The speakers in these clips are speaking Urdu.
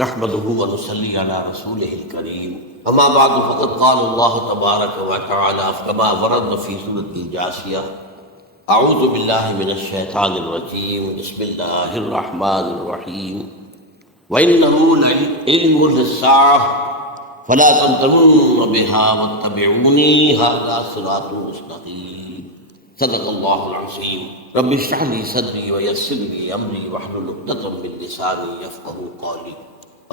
نحمده ونصلي على رسوله الكريم اما بعد فقد قال الله تبارك وتعالى كما ورد في سورة الجاثية اعوذ بالله من الشيطان الرجيم بسم الله الرحمن الرحيم وإنه لعلم للساعة فلا تمترن بها واتبعوني هذا صراط مستقيم صدق الله العظيم رب اشرح لي صدري ويسر لي امري واحلل عقدة من لساني يفقهوا قولي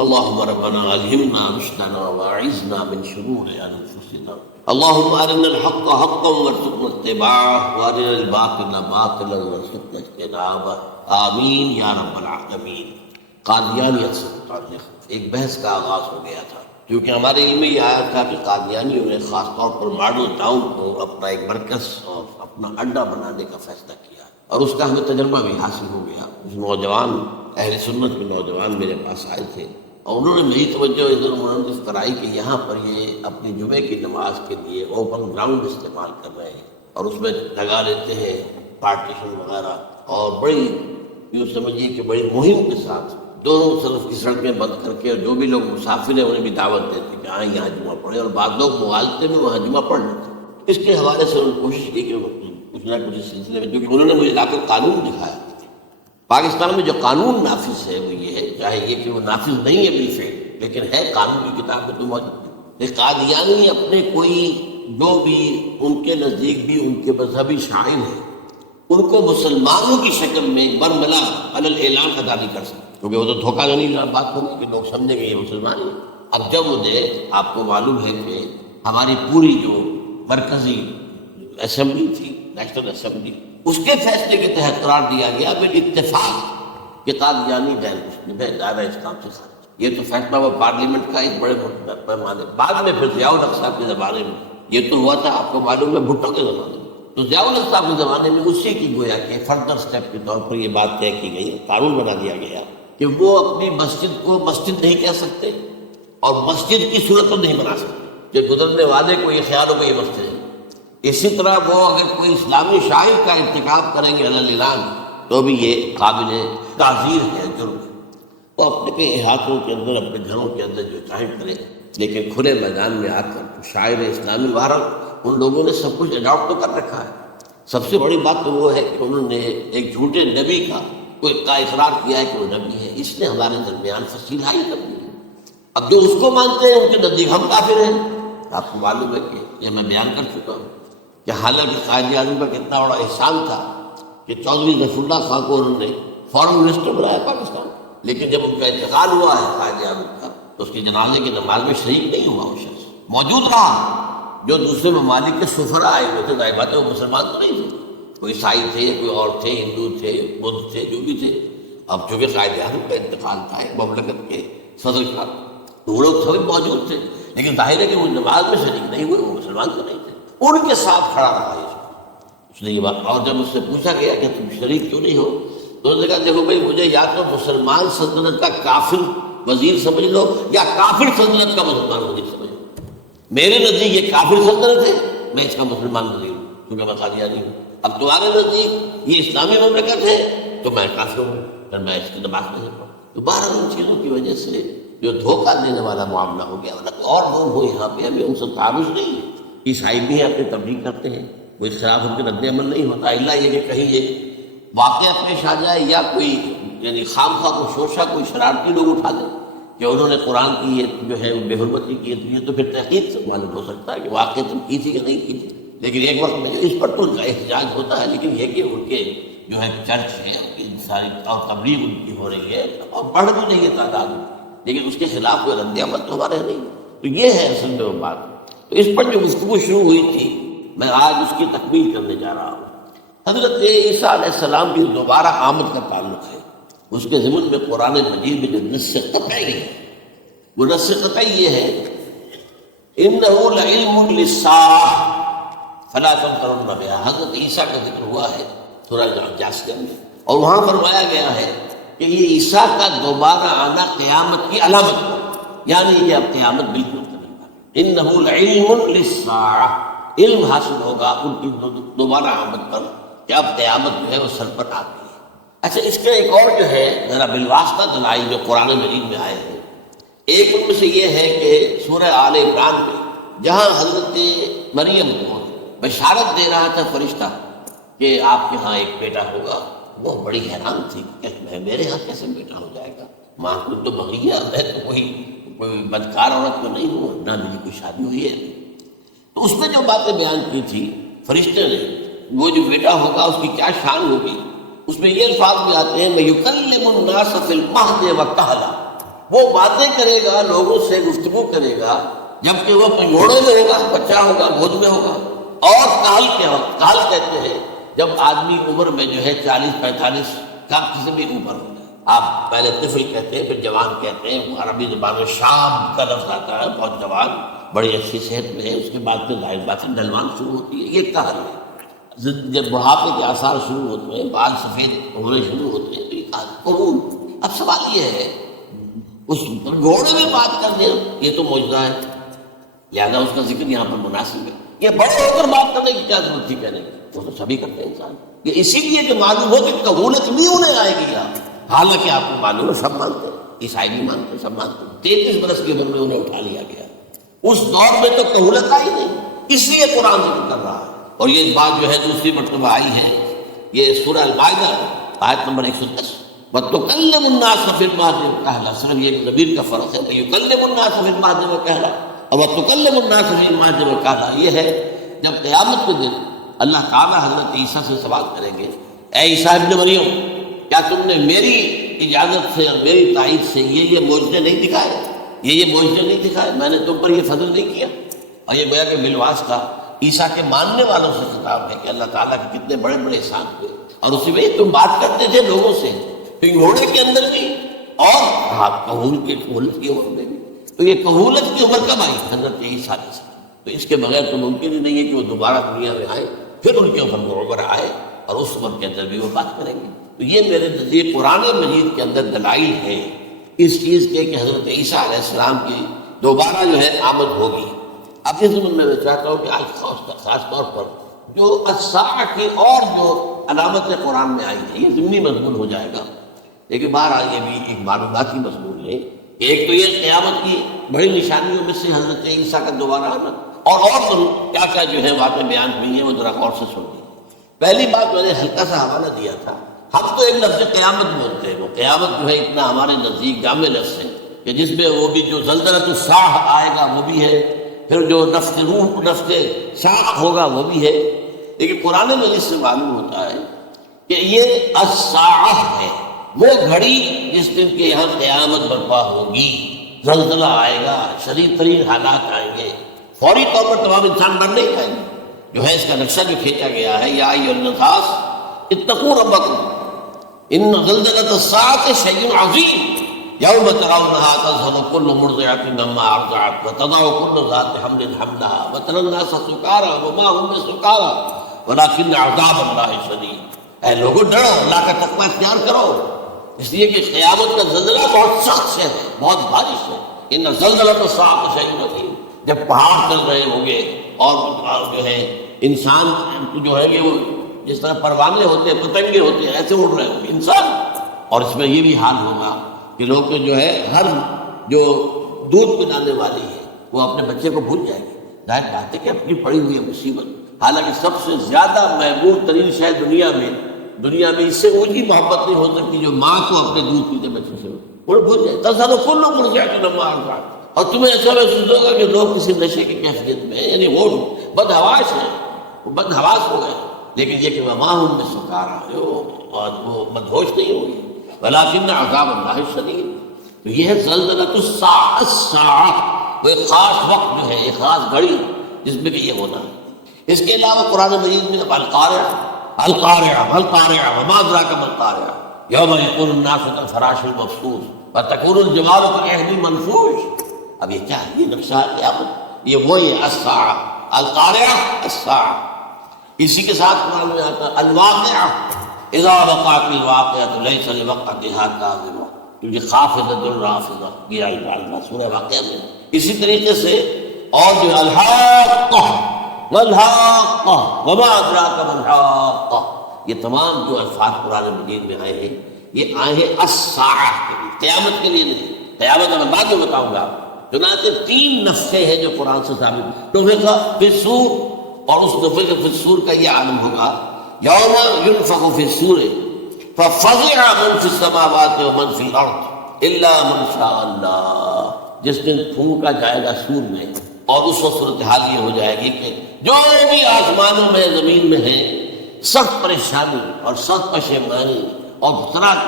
اللهم ربنا الهمنا رشدنا واعذنا من شرور انفسنا اللهم ارنا الحق حقا وارزقنا اتباعه وارنا الباطل باطلا وارزقنا اجتنابه آمین یا رب العالمین۔ قادیانیت سے متعلق ایک بحث کا آغاز ہو گیا تھا، کیونکہ ہمارے علم میں یہ آیا تھا کہ قادیانیوں نے خاص طور پر ماڈل ٹاؤن کو اپنا ایک مرکز اور اپنا اڈا بنانے کا فیصلہ کیا، اور اس کا ہمیں تجربہ بھی حاصل ہو گیا۔ کچھ نوجوان اہل سنت کے نوجوان میرے پاس آئے تھے اور انہوں نے میری توجہ ادھر منعکس کرائی کہ یہاں پر یہ اپنی جمعے کی نماز کے لیے اوپن گراؤنڈ استعمال کر رہے ہیں اور اس میں لگا لیتے ہیں پارٹیشن وغیرہ، اور بڑی یوں سمجھیے کہ بڑی مہم کے ساتھ دونوں طرف کی سڑکیں بند کر کے، اور جو بھی لوگ مسافر ہیں انہیں بھی دعوت دیتے کہ آئیں یہاں جمعہ پڑھیں، اور بعض لوگ مغالطے میں وہاں جمعہ پڑھ لیتے۔ اس کے حوالے سے انہوں نے کوشش کی کہ کچھ نہ کچھ اس سلسلے میں، کیونکہ انہوں نے مجھے لا کر قانون دکھایا۔ پاکستان میں جو قانون نافذ ہے وہ یہ ہے، چاہے یہ کہ وہ نافذ نہیں ہے بالفعل، لیکن ہے قانون کی کتاب میں تو موجود ہے۔ قادیانی اپنے کوئی جو بھی ان کے نزدیک بھی ان کے مذہبی شاعر ہیں، ان کو مسلمانوں کی شکل میں برملا علی الاعلان ادا نہیں کر سکتے، کیونکہ وہ تو دھوکہ دھڑی بات ہوگی کہ لوگ سمجھیں گے یہ مسلمان ہیں۔ اب جب مجھے آپ کو معلوم ہے کہ ہماری پوری جو مرکزی اسمبلی تھی، نیشنل اسمبلی، اس کے فیصلے کے تحت قرار دیا گیا بالاتفاق کہ قادیانی غیر مسلم ہے، دائرہ اسلام سے خارج۔ یہ تو فیصلہ ہوا پارلیمنٹ کا ایک بڑے پیمانے، بعد میں پھر ضیاء الحق صاحب کے زمانے میں یہ تو ہوا تھا، آپ کو معلوم ہے بھٹو کے زمانے میں، تو ضیاء الحق صاحب کے زمانے میں اسی کی گویا کہ فردر سٹیپ کے طور پر یہ بات طے کی گئی، قانون بنا دیا گیا کہ وہ اپنی مسجد کو مسجد نہیں کہہ سکتے اور مسجد کی صورت نہیں بنا سکتے کہ گزرنے والے کو یہ خیال ہو کہ یہ مسجد ہے۔ اسی طرح وہ اگر کوئی اسلامی شاعر کا ارتکاب کریں گے علی الاعلان تو بھی یہ قابل تعزیر ہے، جرم ہے۔ وہ اپنے احاطوں کے اندر، اپنے گھروں کے اندر جو چاہے کرے، لیکن کھلے میدان میں آ کر شاعر اسلامی بہرحال ان لوگوں نے سب کچھ اڈاپٹ تو کر رکھا ہے۔ سب سے بڑی بات تو وہ ہے کہ انہوں نے ایک جھوٹے نبی کا اقرار کیا ہے کہ وہ نبی ہے، اس نے ہمارے درمیان فصیل حائل کر دی ہے۔ اب جو اس کو مانتے ہیں ان کے نزدیک ہم کافر ہیں۔ آپ کو معلوم ہے کہ یہ میں بیان کر چکا ہوں کہ حالانکہ قائد اعظم کا کتنا بڑا احسان تھا کہ چودھری ظفر اللہ خان کو انہوں نے فارن منسٹر بنایا پاکستان، لیکن جب ان کا انتقال ہوا ہے قائد اعظم کا تو اس کی جنازے کی نماز میں شریک نہیں ہوا، وہ شخص موجود رہا۔ جو دوسرے ممالک کے سفراء آئے ہوئے تھے، ظاہر بات ہے وہ مسلمان تو نہیں تھے، کوئی عیسائی تھے، کوئی اور تھے، ہندو تھے، بدھ تھے، جو بھی تھے۔ اب چونکہ قائد اعظم کا انتقال تھا ایک مملکت کے صدر کا، تو وہ لوگ سبھی موجود تھے، لیکن ظاہر ہے کہ وہ نماز میں شریک نہیں ہوئے، وہ مسلمان تو نہیں تھے، ان کے ساتھ کھڑا رہا ہے اس نے یہ بات۔ اور جب اس سے پوچھا گیا کہ تم شریک کیوں نہیں ہو تو انہوں نے کہا دیکھو بھائی، مجھے یا تو مسلمان سلطنت کا کافر وزیر سمجھ لو یا کافر سلطنت کا مسلمان وزیر سمجھ لو۔ میرے نزدیک یہ کافر سلطنت ہے، میں اس کا مسلمان وزیر ہوں کیونکہ میں قادیانی ہوں۔ اب تمہارے نزدیک یہ اسلامی مملکت ہے تو میں کافر ہوں، پھر میں اس کی نماز نہیں پڑھوں۔ تو بہرحال ان چیزوں کی وجہ سے جو دھوکہ دینے والا معاملہ ہو گیا، اور لوگ ہو یہاں پہ ابھی ان سے تعارف نہیں ہے۔ عیسائی بھی اپنی تبلیغ کرتے ہیں، کوئی خلاف ان کے رد عمل نہیں ہوتا، الا یہ کہ کہیں یہ واقعہ پیش آ جائے یا کوئی یعنی خام خواہ کو شوشہ کوئی شرارتی لوگ اٹھا دیں کہ انہوں نے قرآن کی یہ جو ہے بے حرمتی کی ہے، تو پھر تحقیق سے معلوم ہو سکتا ہے کہ واقعہ تم کی تھی کہ نہیں کی تھی۔ لیکن ایک وقت میں اس پر تو ان کا احتجاج ہوتا ہے، لیکن یہ کہ ان کے جو ہے چرچ ہے ان کی ساری اور تبلیغ ان کی ہو رہی ہے اور بڑھ بھی نہیں ہے تعداد، لیکن اس کے خلاف کوئی رد عمل تو ہمارے نہیں۔ تو یہ ہے اصل میں وہ بات۔ تو اس پر جو گفتگو شروع ہوئی تھی میں آج اس کی تکمیل کرنے جا رہا ہوں۔ حضرت عیسیٰ علیہ السلام کی دوبارہ آمد کا تعلق ہے، اس کے ضمن میں قرآن مجید میں جو نص قطعی ہے وہ نص قطعی یہ ہے اِنَّهُ لَعِلْمٌ لِلسَّاعَةِ فَلَا تَمْتَرُنَّ بِهَا۔ حضرت عیسیٰ کا ذکر ہوا ہے سورہ جاثیہ میں، اور وہاں فرمایا گیا ہے کہ یہ عیسیٰ کا دوبارہ آنا قیامت کی علامت ہے، یعنی یہ اب قیامت بالکل قریب ہے۔ اِنَّهُ لَعِلْمٌ لِلسَّاعَةِ، علم حاصل ہوگا ان کی دوبارہ آمد پر کہ اب قیامت جو ہے وہ سر پر آ گئی ہے۔ اچھا، اس کا ایک اور جو ہے ذرا بالواسطہ دلائل جو قرآن مجید میں آئے ہیں، ایک ان میں سے یہ ہے کہ سورہ آل عمران میں جہاں حضرت مریم کو بشارت دے رہا تھا فرشتہ کہ آپ کے ہاں ایک بیٹا ہوگا، وہ بڑی حیران تھی کہ میرے ہاں کیسے بیٹا ہو جائے گا، ماں کو تو بغیہ ہے، تو کوئی بدکار عورت تو نہیں ہو، نہ میری کوئی شادی ہوئی ہے۔ تو اس میں جو باتیں بیان کی تھی فرشتے نے، وہ جو بیٹا ہوگا اس کی کیا شان ہوگی، اس میں یہ الفاظ بھی آتے ہیں وَيُكَلِّمُ النَّاسَ فِي الْمَهْدِ وَكَهْلًا، وہ باتیں کرے گا، لوگوں سے گفتگو کرے گا جبکہ وہ اپنے گھوڑے میں ہوگا، بچہ ہوگا، گود میں ہوگا۔ اور کال کے وقت، کال کہتے ہیں جب آدمی عمر میں جو ہے 40-45 کا کسی بھی عمر ہوتا ہے، آپ پہلے طفل کہتے ہیں پھر جوان کہتے ہیں، عربی زبان میں شاب کا لفظ آتا ہے، بہت جوان بڑی اچھی صحت میں ہے، اس کے بعد پھر ظاہر بات ہے ڈلوان شروع ہوتی ہے، یہ کہل ہے۔ جب بڑھاپے کے آثار شروع ہوتے ہیں، بال سفید ہونے شروع ہوتے ہیں، تو یہ قبول۔ اب سوال یہ ہے اس گھوڑے میں بات کرنے، یہ تو معجزہ ہے، لہٰذا اس کا ذکر یہاں پر مناسب ہے۔ یہ بڑے ہو کر بات کرنے کی کیا ضرورت تھی کہنے کی، وہ تو سبھی کرتے ہیں انسان، یہ اسی لیے کہ معلوم ہو کہ قبولت بھی انہیں آئے گی یہاں، حالانکہ آپ کو معلوم ہے سب مانتے ہیں، عیسائی بھی مانتے ہیں، سب مانتے ہیں۔ 33 برس کی عمر میں انہیں اٹھا لیا گیا، اس دور میں تو قبولت آئی نہیں، اس لیے قرآن ذکر کر رہا ہے۔ اور یہ بات جو ہے دوسری مرتبہ آئی ہے، یہ سورہ المائدہ آیت نمبر 110، وَتُكَلِّمُ النَّاسَ فِي الْمَهْدِ وَكَهْلًا، صرف یہ ضمیر کا فرق ہے، وَيُكَلِّمُ النَّاسَ فِي الْمَهْدِ وَكَهْلًا، اور وَتُكَلِّمُ النَّاسَ فِي الْمَهْدِ وَكَهْلًا یہ ہے جب قیامت کے دن اللہ تعالیٰ حضرت عیسیٰ سے سوال کریں گے، اے عیسیٰ ابن مریم، کیا تم نے میری اجازت سے اور میری تائید سے یہ معجزے نہیں دکھائے، یہ معجزے نہیں دکھائے، میں نے تم پر یہ فضل نہیں کیا؟ اور یہ گویا کہ بالواسطہ عیسیٰ کے ماننے والوں سے خطاب ہے کہ اللہ تعالیٰ کے کتنے بڑے بڑے احسان ہوئے، اور اسی میں تم بات کرتے تھے لوگوں سے گھوڑے کے اندر بھی اور آپ قہولت کی عمر میں بھی، تو یہ قہولت کی عمر کب آئی؟ حضرت عیسیٰ علیہ السلام۔ تو اس کے بغیر تو ممکن ہی نہیں ہے کہ وہ دوبارہ دنیا میں آئے، پھر ان کے اوپر وہ عمر آئے اور اس عمر کے اندر بھی وہ بات کریں گے۔ تو یہ میرے نزدیک قرآن مجید کے اندر دلائل ہے اس چیز کے کہ حضرت عیسیٰ علیہ السلام کی دوبارہ جو ہے آمد ہوگی۔ اب اس میں میں چاہتا ہوں کہ آج خاص طور پر جو الساعہ کی اور جو علامت قرآن میں آئی ہے، یہ ضمنی مضمون ہو جائے گا، لیکن بہرحال یہ بھی ایک معلوماتی مضمون ہے۔ ایک تو یہ قیامت کی بڑی نشانیوں میں سے حضرت عیسیٰ کا دوبارہ آنا، اور کیا کیا جو ہے باتیں بیان ہوئی ہیں وہ ذرا غور سے سن لیں۔ پہلی بات میں نے ہلکا سا حوالہ دیا تھا، ہم تو ایک لفظ قیامت بولتے ہیں، وہ قیامت جو ہے اتنا ہمارے نزدیک جامع لفظ ہے کہ جس میں وہ بھی جو زلزلۃ الساعہ آئے گا وہ بھی ہے، پھر جو نفخ روح نفخ ساعہ ہوگا وہ بھی ہے، لیکن قرآن مجید سے معلوم ہوتا ہے کہ یہ الساعہ ہے، وہ گھڑی جس دن کے یہاں قیامت برپا ہوگی، زلزلہ آئے گا، شدید ترین حالات آئیں گے، فوری طور پر تمام انسان مر نہیں جائیں گے۔ جو ہے اس کا نقشہ جو کھینچا گیا ہے، یا ایھا الناس اتقوا ربکم ان زلزلۃ الساعۃ شیء عظیم یوم ترونها تذهل كل مرضعة عما ارضعت وتضع كل ذات حمل حملها وترى الناس سکارى وما هم بسکارى ولكن عذاب اللہ شدید۔ اے لوگوں ڈرو، اللہ کا تقوی اختیار کرو، اس لیے کہ قیامت کا زلزلہ بہت سخت ہے، بہت بارش ہے۔ ان زلزلۃ الساعۃ شیء عظیم، جب پہاڑ چل رہے ہوں گے اور جو ہے انسان جو ہے کہ وہ جس طرح پروانے ہوتے ہیں، پتنگے ہوتے ہیں، ایسے اڑ رہے ہوں گے انسان، اور اس میں یہ بھی حال ہوگا کہ لوگ جو ہے ہر جو دودھ پلانے والی ہے وہ اپنے بچے کو بھول جائے گی۔ ظاہر بات ہے کہ اپنی پڑی ہوئی ہے مصیبت، حالانکہ سب سے زیادہ محبوب ترین شے دنیا میں اس سے اونچی محبت نہیں ہو سکتی جو ماں کو اپنے دودھ پیتے بچے سے وہ بھول جائے۔ تذہل کل مرضعۃ عما ارضعت، اور تمہیں ایسا محسوس ہوگا کہ لوگ کسی نشے کی کیفیت میں، یعنی وہ بدحواس ہیں، وہ بدحواس ہو گئے، لیکن یہ کہ وما هم بسکارى، اور وہ مدہوش نہیں ہوگی، ولکن عذاب اللہ شدید۔ تو یہ ہے زلزلۃ الساعہ، وہ ایک خاص وقت جو ہے، ایک خاص گھڑی جس میں کہ یہ ہونا ہے۔ اس کے علاوہ قرآن مجید میں القارعہ وما ادراک ما القارعہ یوم یکون الناس کالفراش المبثوث وتکون الجبال کالعہن المنفوش۔ اب یہ کیا ہے؟ یہ نقشہ ہے قیامت، یہ وہی الساعہ، القارعہ الساعہ۔ اسی کے ساتھ قرآن میں آتا ہے الواقعہ، اذا وقعت الواقعۃ لیس لوقعتها کاذبہ، کیونکہ خافضۃ رافضہ، یہ آیت سورہ واقعہ میں۔ اسی طریقے سے اور جو الحاقہ والحاقہ وما ادراک ما الحاقہ، یہ تمام جو الفاظ قرآن مجید میں آئے ہیں یہ آئے ہیں الساعہ کے لیے، قیامت کے لیے نہیں۔ قیامت میں بعد میں بتاؤں گا۔ چنانچہ 3 نفخے ہیں جو قرآن سے ثابت، نفخہ فی الصور، اور اس نفخہ فی الصور کا یہ عالم ہوگا یوم ينفخ فی الصور ففزع من فی السماوات ومن فی الارض الا من شاء اللہ، جس دن پھونکا جائے گا سور میں، اور اس وقت صورتحال یہ ہو جائے گی کہ جو بھی آسمانوں میں زمین میں ہیں سخت پریشانی اور سخت پشیمانی اور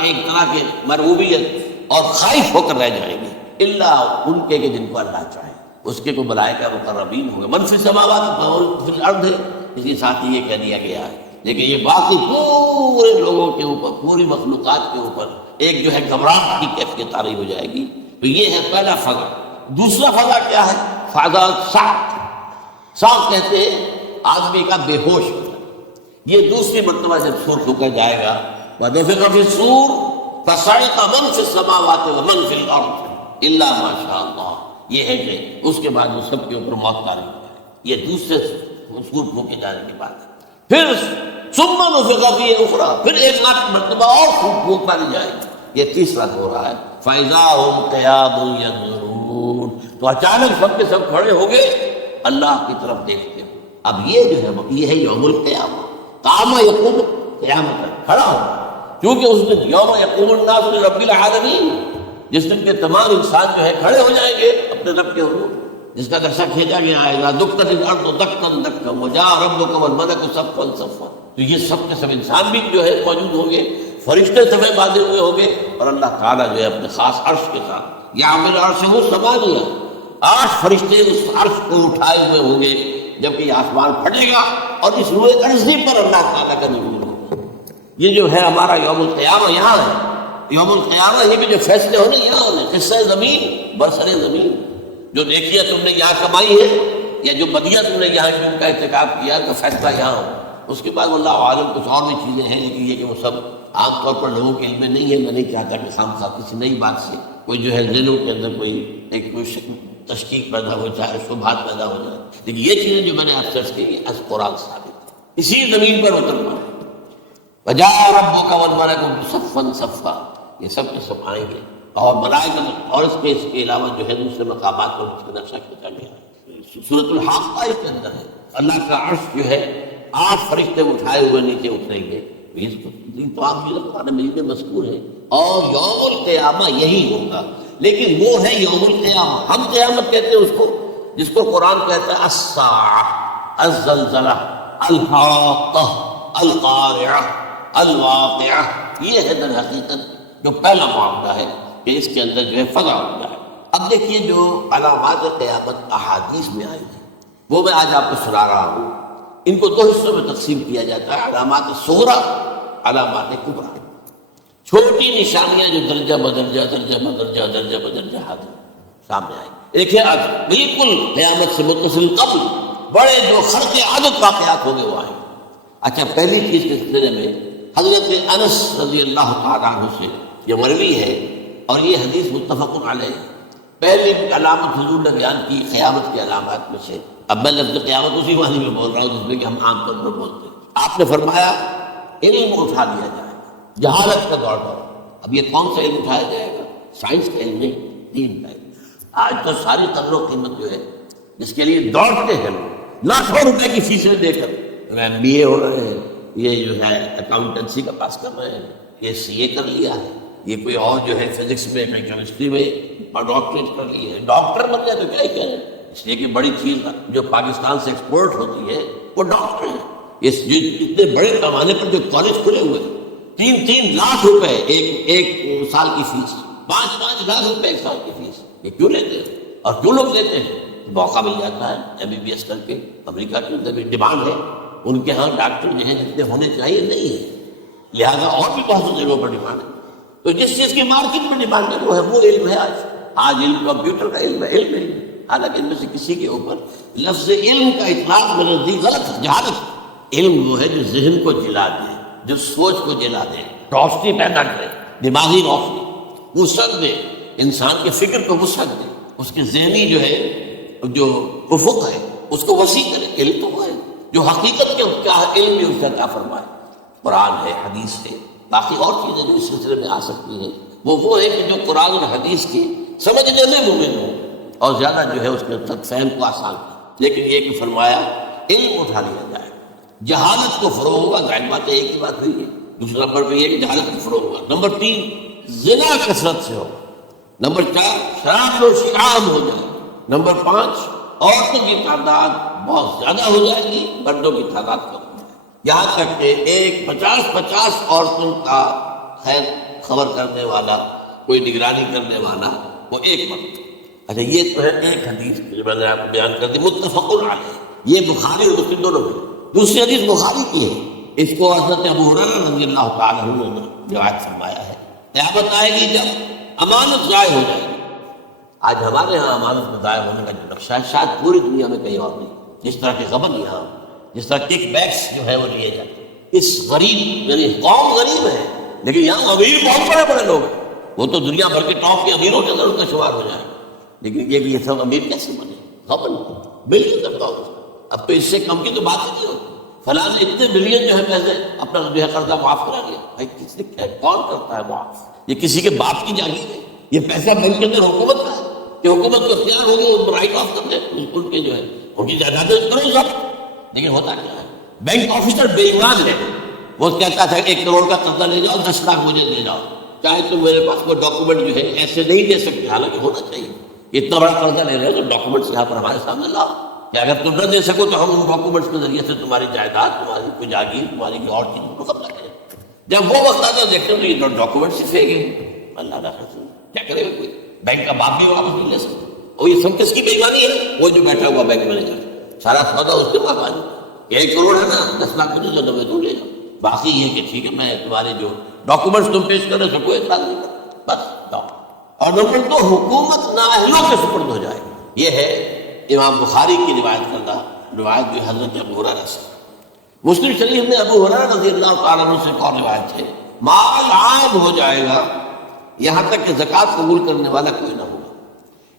ایک طرح کے مرعوبیت اور خائف ہو کر رہ جائیں گے، اللہ ان کے کہ جن کو اللہ چاہے۔ اس کے کو ملائکہ مقربین ہوں گے، من فی السماوات ومن فی الارض ہے، اس کے ساتھ یہ کہہ دیا گیا ہے، لیکن یہ باقی پورے لوگوں کے اوپر، پوری مخلوقات کے اوپر ایک جو ہے گھبراہٹ کی کیفیت طاری ہو جائے گی۔ تو یہ ہے پہلا فضا۔ دوسرا فضا کیا ہے؟ فضا صعق۔ صعق کہتے ہیں آدمی کا بے ہوش ہو جانا۔ یہ دوسری مرتبہ جب سور پھونکا جائے گا، وَنُفِخَ فِي الصُّورِ فَصَعِقَ مَن فِي السَّمَاوَاتِ وَمَن فِي الْأَرْضِ إِلَّا مَا شَاءَ اللَّهُ۔ یہ ہے کہ اس کے بعد وہ سب کے اوپر موت طاری ہو جائے۔ یہ دوسرے سور پھونکے جانے کے بعد پھر ثُمَّ نُفِخَ فِيهِ أُخْرَىٰ، پھر ایک مرتبہ اور پھونک ماری جائے گی۔ یہ تیسرا ہو رہا ہے، فَإِذَا هُمْ قِيَامٌ يَنظُرُونَ، تو اچانک سب کے سب کھڑے ہو گئے اللہ کی طرف دیکھتے ہیں۔ اب یہ جو ہے یہ ہے یوم القیامہ، قام یقوم، قیامت کھڑا ہو، کیونکہ اس دن یوم یقوم الناس لرب العالمین، جس دن کے تمام انسان جو ہے کھڑے ہو جائیں گے اپنے رب کے حضور، جس کا درسہ کھینچا گیا آئے گا، دکت الارض دکن دکا وجاء ربک والملک صفا صفا، تو یہ سب کے سب انسان بھی جو ہے موجود ہوں گے، فرشتے صفے باندھے ہوئے ہوں گے، اور اللہ تعالیٰ جو ہے اپنے خاص عرش کے ساتھ یعمل عرشہ ثمانیہ، 8 فرشتے اس عرش کو اٹھائے ہوئے ہوں گے، جبکہ یہ آسمان پھٹے گا اور اس روئے عرضی پر اللہ تعالیٰ کا نزول ہوگا۔ یہ جو ہے ہمارا یوم القیامہ یہاں ہے، یوم القیامہ یہ بھی جو فیصلے ہونے یہاں ہونے، قصہ زمین برسر زمین، جو نیکیاں تم نے یہاں کمائی ہے یا جو بدیاں تم نے یہاں ان کا ارتکاب کیا تو فیصلہ یہاں ہو۔ اس کے بعد اللہ عالم کچھ اور بھی چیزیں ہیں، لیکن یہ کہ وہ سب عام طور پر لوگوں کے علم میں نہیں ہے۔ میں نہیں چاہتا کہ خامخواہ کسی نئی بات سے کوئی جو ہے ذہنوں کے اندر کوئی تشکیک پیدا ہو جائے، شبہات پیدا ہو جائے، لیکن یہ چیزیں جو میں نے آپ سرچ کی از قرآن ثابت ہے۔ اسی زمین پر اترنا ہے، وجاء ربک والملک صفا صفا، یہ سب کے سب آئیں گے، اور ملائکہ، اور اس کے علاوہ جو ہے دوسرے مقامات پر اس کا نقشہ کھینچا گیا ہے۔ سورۃ الحاقہ اس کے اندر ہے، اللہ کا عرش جو ہے 8 فرشتے اٹھائے ہوئے نیچے اتریں گے، تو آپ یہ قرآن مجید میں مذکور ہے، اور یوم القیامہ یہی ہوگا، لیکن وہ ہے یوم القیامہ۔ ہم قیامت کہتے ہیں اس کو جس کو قرآن کہتا ہے الساعہ، الزلزلہ، الحاقہ، القارعہ، الواقعہ، یہ ہے در حقیقت جو پہلا معاملہ ہے کہ اس کے اندر جو ہے فضا ہوتا ہے۔ اب دیکھیے جو علامات قیامت احادیث میں آئی ہیں وہ میں آج آپ کو سنا رہا ہوں۔ ان کو 2 حصوں میں تقسیم کیا جاتا ہے، علامات صغریٰ، علامات کبریٰ، چھوٹی نشانیاں جو درجہ بدرجہ درجہ بدرجہ حاضر سامنے آئی۔ ایک ہے بالکل قیامت سے متصل قبل بڑے جو خرق عادت واقعات ہو گئے وہ آئے۔ اچھا، پہلی چیز کے سلسلے میں حضرت انس رضی اللہ تعالیٰ عنہ سے یہ مروی ہے، اور یہ حدیث متفق علیہ، پہلی علامت حضور نے بیان کی قیامت کی علامات میں سے۔ اب میں لفظ قیامت اسی معنی میں بول رہا ہوں جس میں کہ ہم عام طور پر بولتے ہیں۔ آپ نے فرمایا علم اٹھا لیا جائے گا، جہالت کا دور پر۔ اب یہ کون سا علم اٹھایا جائے گا؟ سائنس کا علم نہیں، دین کا علم۔ آج تو ساری قدر و قیمت جو ہے جس کے لیے دوڑتے ہیں لوگ، لاکھوں روپے کی فیسیں دے کر MBA ہو رہے ہیں، یہ جو ہے اکاؤنٹنسی کا پاس کر رہے ہیں، یہ CA کر لیا ہے، یہ کوئی اور جو ہے فزکس میں، کوئی کیمسٹری میں اور ڈاکٹریٹ کر لی ہے، ڈاکٹر بن گیا تو کیا ہی کہیں، اس لیے کہ بڑی چیز جو پاکستان سے ایکسپورٹ ہوتی ہے وہ ڈاکٹر ہیں۔ اس جو اتنے بڑے پیمانے پر جو کالج کھلے ہوئے 3 لاکھ روپے ایک سال کی فیس، 5 لاکھ روپے ایک سال کی فیس، یہ کیوں لیتے ہیں اور کیوں لوگ لیتے ہیں؟ موقع مل جاتا ہے MBBS کر کے۔ امریکہ کے اندر بھی ڈیمانڈ ہے، ان کے ہاں ڈاکٹر جو ہیں جتنے ہونے چاہیے نہیں ہے، لہذا اور بھی بہت سی جگہوں پر ڈیمانڈ ہے۔ تو جس چیز کی مارکیٹ میں ڈیمانڈ ہے وہ علم ہے۔ آج علم کمپیوٹر کا علم ہے، علم ہے، حالانکہ ان میں سے کسی کے اوپر لفظ علم کا اطلاق میرے نزدیک غلط ہے، جہالت۔ علم وہ ہے جو ذہن کو جلا دے، جو سوچ کو جلا دے، روشنی پیدا کرے، دماغی روشنی، وسعت دے، انسان کے فکر کو وسعت دے، اس کے ذہنی جو ہے جو افق ہے اس کو وسیع کرے۔ علم تو وہ ہے جو حقیقت کے کیا علم بھی اس سے عطا فرمائے۔ قرآن ہے، حدیث ہے، باقی اور چیزیں جو اس سلسلے میں آ سکتی ہیں وہ ہے کہ جو قرآن اور حدیث کی سمجھنے میں مومن ہو اور زیادہ جو ہے اس کے تک فہم کو آسان کی۔ لیکن یہ کہ فرمایا علم اٹھا لیا جائے، جہالت کو فروغ ہوگا، ظاہر بات ہے ایک ہی بات ہوئی ہے۔ دوسرا نمبر پہ یہ کہ جہالت کو فروغ ہوگا۔ نمبر 3 زنا کثرت سے ہو۔ نمبر 4 شراب نوشی عام ہو جائے۔ نمبر 5 عورتوں کی تعداد بہت زیادہ ہو جائے گی، مردوں کی تعداد کم ہو جائے گی، یہاں تک کہ ایک 50 عورتوں کا خیر خبر کرنے والا، کوئی نگرانی کرنے والا وہ ایک مرد۔ اچھا یہ تو ہے ایک حدیث جو میں نے آپ کو بیان کر دی، متفق علیہ، یہ بخاری اور مسلم دونوں میں۔ دوسری حدیث بخاری کی ہے، اس کو حضرت ابو ہریرہ رضی اللہ تعالیٰ عنہ نے روایت فرمایا ہے، قیامت آئے گی جب امانت ضائع ہو جائے گی۔ آج ہمارے ہاں امانت میں ضائع ہونے کا جو نقشہ ہے شاید پوری دنیا میں کہیں اور نہیں، جس طرح کے غبن یہاں، جس طرح کک بیکس جو ہے وہ لیے جاتے ہیں۔ اس غریب یعنی قوم غریب ہے لیکن یہاں امیر بہت بڑے بڑے لوگ ہیں، وہ تو دنیا بھر کے ٹاپ کے امیروں کے اندر ان کا شمار ہو جائے، لیکن یہ سب امیر کیسے بنے؟ غبن بلین ڈالرز۔ اب تو اس سے کم کی تو بات ہی نہیں ہوتی، فلاں نے اتنے بلین جو ہے پیسے اپنا جو ہے قرضہ معاف کرا لیا۔ بھائی کس نے کون کرتا ہے معاف؟ یہ کسی کے باپ کی جاگیر ہے، یہ پیسہ بینک کے اندر حکومت کا ہے کہ حکومت کو اختیار ہوگی وہ رائٹ آف کر دے ان کے جو ہے ان کی جائیدادیں کرو سب۔ لیکن ہوتا کیا ہے، بینک آفیسر بے ایمان ہے، وہ کہتا تھا 1 کروڑ کا قرضہ لے جاؤ، 10 لاکھ مجھے دے جاؤ، چاہے تم میرے پاس کوئی ڈاکومنٹ جو ہے ایسے نہیں دے سکتے، حالانکہ ہونا چاہیے۔ اتنا بڑا قرضہ لے رہے ہو تو ڈاکومنٹس یہاں پر ہمارے سامنے لاؤ کہ اگر تم نہ دے سکو تو ہم ان ڈاکومنٹس کے ذریعے سے تمہاری جائیداد، تمہاری کوئی جاگیر، تمہاری کوئی اور چیز کو قبضہ کریں۔ جب وہ وقت آتا دیکھتے تو یہ ڈاکومنٹ سے پھینکے، اللہ نہ کرے کیا کرے گا، کوئی بینک کا باپ بھی واپس نہیں لے سکتا۔ اور یہ سب کس کی بے ایمانی ہے؟ وہ جو بیٹھا ہوا بینک مینیجر، سارا سودا اس کے پاس آ جائے، 1 کروڑ ہے نا، 10 لاکھ مجھے دو، میں تم لے جاؤ، باقی یہ کہ ٹھیک ہے میں تمہارے جو ڈاکومنٹس تم پیش کر رہے سب کو اعتراض نہیں کرتا، بس جاؤ۔ اور نمبر 2 حکومت نااہلوں کے سپرد ہو جائے، یہ ہے امام بخاری کی روایت کردہ روایت جو حضرت ابو ہریرہ سے۔ مسلم شریف میں ابو ہریرہ رضی اللہ تعالیٰ عنہ سے ایک اور روایت ہے، مال عام ہو جائے گا یہاں تک کہ زکوٰۃ قبول کرنے والا کوئی نہ ہوگا۔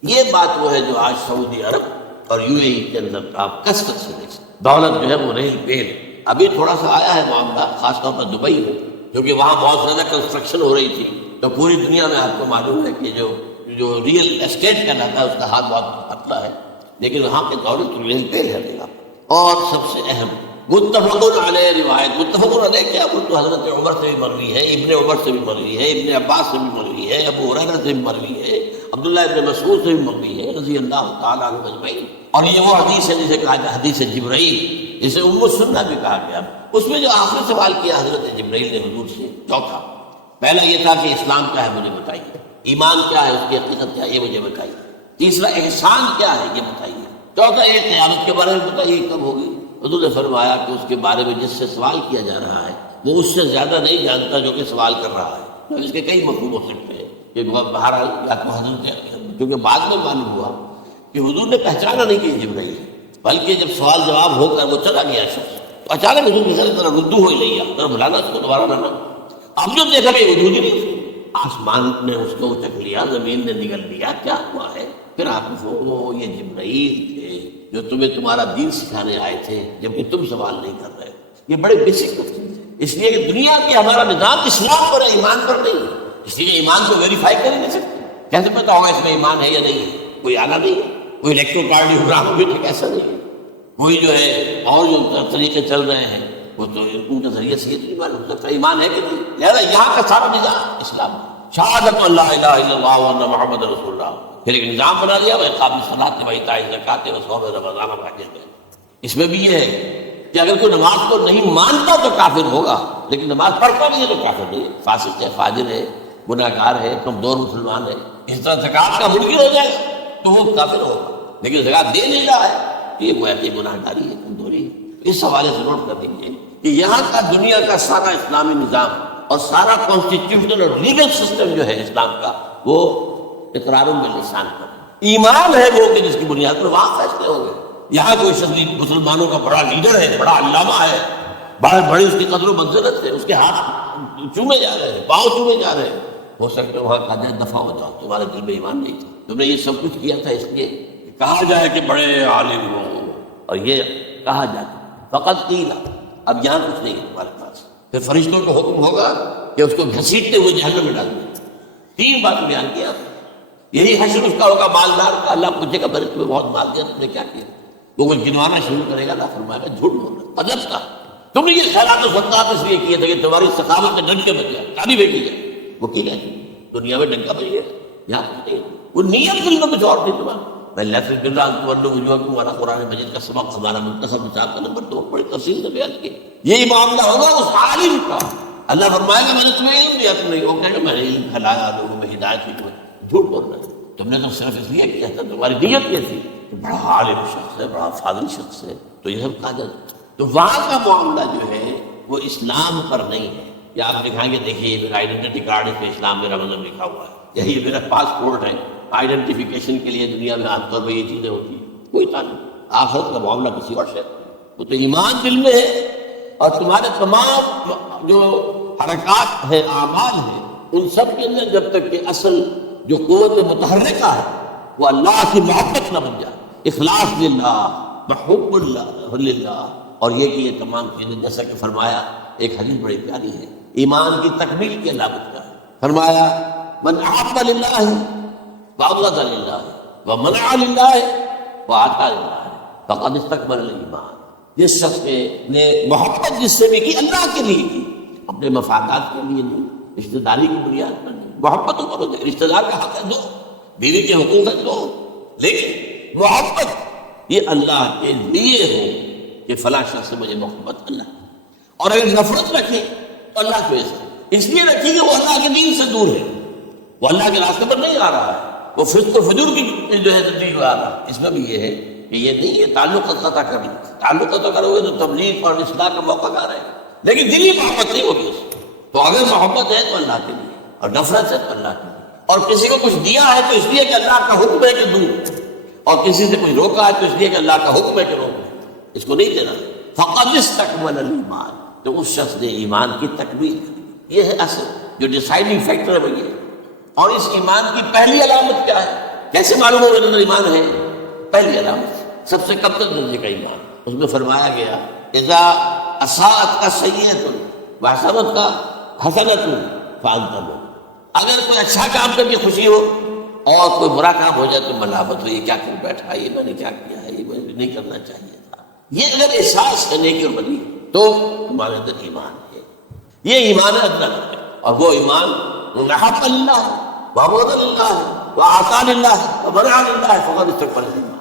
یہ بات وہ ہے جو آج سعودی عرب اور یو اے ای کے اندر آپ کثرت سے دیکھ سکتے، دولت جو ہے وہ ریل پیل۔ ابھی تھوڑا سا آیا ہے معاملہ، خاص طور پر دبئی میں، کیونکہ وہاں بہت زیادہ کنسٹرکشن ہو رہی تھی، تو پوری دنیا میں آپ کو معلوم ہے کہ جو ریئل اسٹیٹ کہلاتا ہے اس کا ہاتھ بہت پتلا ہے، لیکن وہاں کے دولت ریل پیل ہے دینا۔ اور سب سے اہم متفق علیہ روایت، متفق علیہ کیا، وہ تو حضرت عمر سے بھی مروی ہے، ابن عمر سے بھی مروی ہے، ابن عباس سے بھی مروی ہے، ابو ہریرہ سے بھی مروی ہے، عبداللہ ابن مسعود سے بھی مروی ہے رضی اللہ تعالیٰ عنہ اجمعین۔ اور یہ وہ حدیث ہے جسے کہا جائے حدیث جبرائیل، جسے ام السنہ بھی کہا گیا۔ اس میں جو آخری سوال کیا حضرت جبرائیل نے حضور سے، چوتھا، پہلا یہ تھا کہ اسلام کیا ہے مجھے بتائیے، ایمان کیا ہے، اس کی حقیقت کیا ہے یہ مجھے بتائیے، تیسرا احسان کیا ہے یہ بتائیے، چوتھا یہ قیامت کے بارے میں بتائیے کب ہوگی۔ حضور نے فرمایا کہ اس کے بارے میں جس سے سوال کیا جا رہا ہے وہ اس سے زیادہ نہیں جانتا جو کہ سوال کر رہا ہے۔ تو اس کے کئی مفہوم ہو سکتے ہیں کہ بہرحال یا تو حضرت، کیونکہ بعد میں معلوم ہوا کہ حضور نے پہچانا نہیں کہ جبرائیل ہے، بلکہ جب سوال جواب ہو کر وہ چلا گیا شخص تو اچانک حضور کی طرح ردو ہو لیا، ذرا بلانا اس کو دوبارہ لانا۔ اب جو دیکھا کہ وجود ہی نہیں، آسمان نے اس کو اچک لیا، زمین نے نگل لیا، کیا ہوا ہے؟ پھر آپ کو یہ جبرائیل تھے جو تمہیں تمہارا دین سکھانے آئے تھے، جبکہ تم سوال نہیں کر رہے۔ یہ بڑے بیسک ہے، اس لیے کہ دنیا کے ہمارا نظام اسلام پر ہے، ایمان پر نہیں ہے، اس لیے ایمان کو ویریفائی کر ہی نہیں سکتے، کیسے پتا ہوگا اس میں ایمان ہے یا نہیں ہے؟ کوئی آنا نہیں ہے، کوئی الیکٹروکارڈیوگرام بھی ٹھیک ایسا نہیں ہے، کوئی جو ہے اور جو طریقے چل رہے ہیں وہ تو ان کے ذریعے سے یہ نہیں معلوم ہوتا ایمان ہے کہ نہیں۔ لہٰذا یہاں کا سارا نظام اسلام، شہادت اللہ الہ الا اللہ وان محمد رسول اللہ، پھر ایک نظام بنا دیا وہ اقام الصلاۃ و ایتاء الزکوٰۃ و صوم رمضان و حج میں۔ اس میں بھی یہ ہے کہ اگر کوئی نماز کو نہیں مانتا تو کافر ہوگا، لیکن نماز پڑھتا نہیں ہے تو کافر نہیں ہے، فاسق ہے، فاجر ہے، گناہ گار ہے، کمزور مسلمان ہے۔ اس طرح زکوٰۃ کا منکر ہو جائے تو وہ کافر ہوگا، لیکن زکوٰۃ دے نہیں رہا ہے یہ گویا کہ گناہ گاری ہے، کمزوری ہے۔ اس حوالے سے نوٹ کر دیجیے کہ یہاں کا دنیا کا سارا اسلامی نظام اور سارا کانسٹیٹیوشنل اور لیگل سسٹم جو ہے اسلام کا وہ اقرار باللسان پر، ایمان ہے وہ کہ جس کی بنیاد پر وہاں فیصلے ہوں گے۔ یہاں کوئی شخص مسلمانوں کا بڑا لیڈر ہے، بڑا علامہ ہے، بڑی اس کی قدر و منزلت ہے، اس کے ہاتھ چومے جا رہے ہیں، پاؤں چومے جا رہے ہیں، ہو سکتا ہے وہاں کہا جائے دفع ہو جاؤ، تمہارے دل میں ایمان نہیں تھا، تم نے یہ سب کچھ کیا تھا اس لیے کہ کہا جائے کہ بڑے عالم ہو، اور یہ کہا جاتا فقط قیل، اب یہاں کچھ نہیں ہے تمہارے پاس، پھر فرشتوں کا حکم ہوگا کہ اس کو گھسیٹتے ہوئے جہنم میں ڈال دیں. 3 بات بیان کیا. یہی حشر اس کا ہوگا مالدار کا. اللہ پوچھے گا میرے تمہیں بہت مال دیا، تم نے کیا کیا؟ وہ کچھ گنوانا شروع کرے گا. اللہ فرمائے گا جھوٹ بول رہا قدر کا، تم نے یہ خیرات و صدقات اس لیے کیے تھے کہ تمہاری سخاوت میں ڈنکے بج جائے، تعریف بھیجی جائے. وکیل ہے دنیا میں ڈنکا بج گیا، یہاں کچھ نہیں. وہ نیت دل میں کچھ اور تھی تمہارا. میں لیفر بن رہا ہوں والا قرآن مجید کا سبق ہمارا منتخب نصاب کا نمبر 2 بڑی تفصیل سے بیان کی. یہی معاملہ ہوگا اس عالم کا. اللہ فرمائے گا میں نے تمہیں علم دیا، تم نہیں. وہ کہے گا میں نے علم پھیلایا، لوگوں میں ہدایت کی. تمہیں جھوٹ بول رہے ہیں، تم نے تو صرف اس لیے کیا تھا، تمہاری نیت یہ تھی. بڑا عالم شخص ہے، بڑا فاضل شخص ہے، تو یہ سب کہا جاتا. تو وہاں کا معاملہ جو ہے وہ اسلام پر نہیں ہے. یا آپ دکھائیں گے دیکھیے یہ میرا آئیڈینٹی کارڈ ہے، اسلام میرا مذہب لکھا ہوا ہے، یہی میرا پاسپورٹ ہے. آئیڈینٹیفیکیشن کے لیے دنیا میں عام طور پہ یہ چیزیں ہوتی ہیں. کوئی تعلق آخرت کا معاملہ کسی اور سے. وہ تو ایمان دل میں ہے، اور تمہارے تمام جو حرکات ہیں، اعمال ہیں، ان سب کے اندر جب تک کہ اصل جو قوت متحرکہ ہے وہ اللہ کی محبت نہ بن جائے. اخلاص للہ، محب اللہ للہ. اور یہ کہ یہ تمام چیزیں جیسا کہ فرمایا، ایک حدیث بڑی پیاری ہے ایمان کی تکمیل کی علامت کا. فرمایا من احب للہ وابغض للہ ومنع للہ واعطى للہ فقد استکمل الایمان. جس شخص نے محبت جس سے بھی کی اللہ کے لیے کی، اپنے مفادات کے لیے نہیں، رشتہ داری کی بنیاد پر نہیں. محبت پر ہوتے رشتہ دار کا حق ہے دو، بیوی کے حقوق ہے دو، لیکن محبت یہ اللہ کے لیے ہو کہ فلاں شخص سے مجھے محبت اللہ. اور اگر نفرت رکھے تو اللہ کی وجہ سے اس لیے رکھی کہ وہ اللہ کے دین سے دور ہے، وہ اللہ کے راستے پر نہیں آ رہا ہے، وہ فسق و فجور کی جو ہے تبدیل میں آ رہا ہے. اس میں بھی یہ ہے کہ یہ نہیں ہے تعلق قطع کر لیں. تعلق قطع کرو گے تو تبلیغ اور اصلاح کا موقع نہ رہے گا، لیکن دلی محبت نہیں ہوگی اس سے. تو اگر محبت ہے تو اللہ کے لیے، اور نفرت ہے تو اللہ کے لیے. اور کسی کو کچھ دیا ہے تو اس لیے کہ اللہ کا حکم ہے کہ دو، اور کسی سے کچھ روکا ہے تو اس لیے کہ اللہ کا حکم ہے کہ روک. اس کو نہیں دینا. فقد استکمل الایمان، تو اس شخص نے ایمان کی تکمیل کی. یہ ہے اصل جو ڈیسائیڈنگ فیکٹر ہے وہ یہ. اور اس ایمان کی پہلی علامت کیا ہے؟ کیسے معلوم ہوگا کہ ایمان ہے؟ پہلی علامت سب سے کم تر درجے کا ایمان. اس میں فرمایا گیا اذا اساءت کا سیئۃ وحسنت کا حسنۃ فانت مؤمن. اگر کوئی اچھا کام کر کے خوشی ہو اور کوئی برا کام ہو جائے تو ملامت ہو، یہ کیا کر بیٹھا، یہ میں نے کیا کیا ہے، یہ مجھے نہیں کرنا چاہیے تھا. یہ اگر احساس ہے نیکی اور بدی تو تمہارے اندر ایمان ہے. یہ ایمان ہے ادنا. اور وہ ایمان محب اللہ وابغض اللہ واعطى للہ ومنع للہ فقد استکمل الایمان.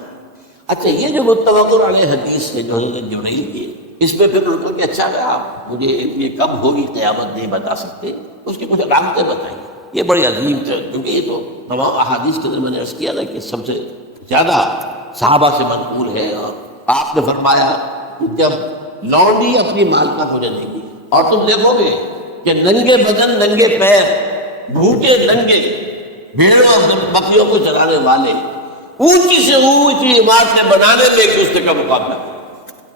اچھا یہ جو متفق علیہ حدیث ہے جو حضرت جبرائیل کی، اس میں پھر ان کو کہ اچھا آپ مجھے یہ کب ہوگی قیامت نہیں بتا سکتے، اس کی کچھ علامتیں بتائیں. یہ بڑی عظیم ہے کیونکہ یہ تو تمام احادیث کے اندر میں نے عرض کیا نا کہ سب سے زیادہ صحابہ سے منقول ہے. اور آپ نے فرمایا کہ جب لونڈی اپنی مالکہ کو جنے گی اور تم دیکھو گے کہ ننگے بدن ننگے پیر بھوکے ننگے بھیڑوں اور بکریوں کو چلانے والے اونچی سے اونچی عمارتیں بنانے میں ایک دوسرے کا مقابلہ کریں.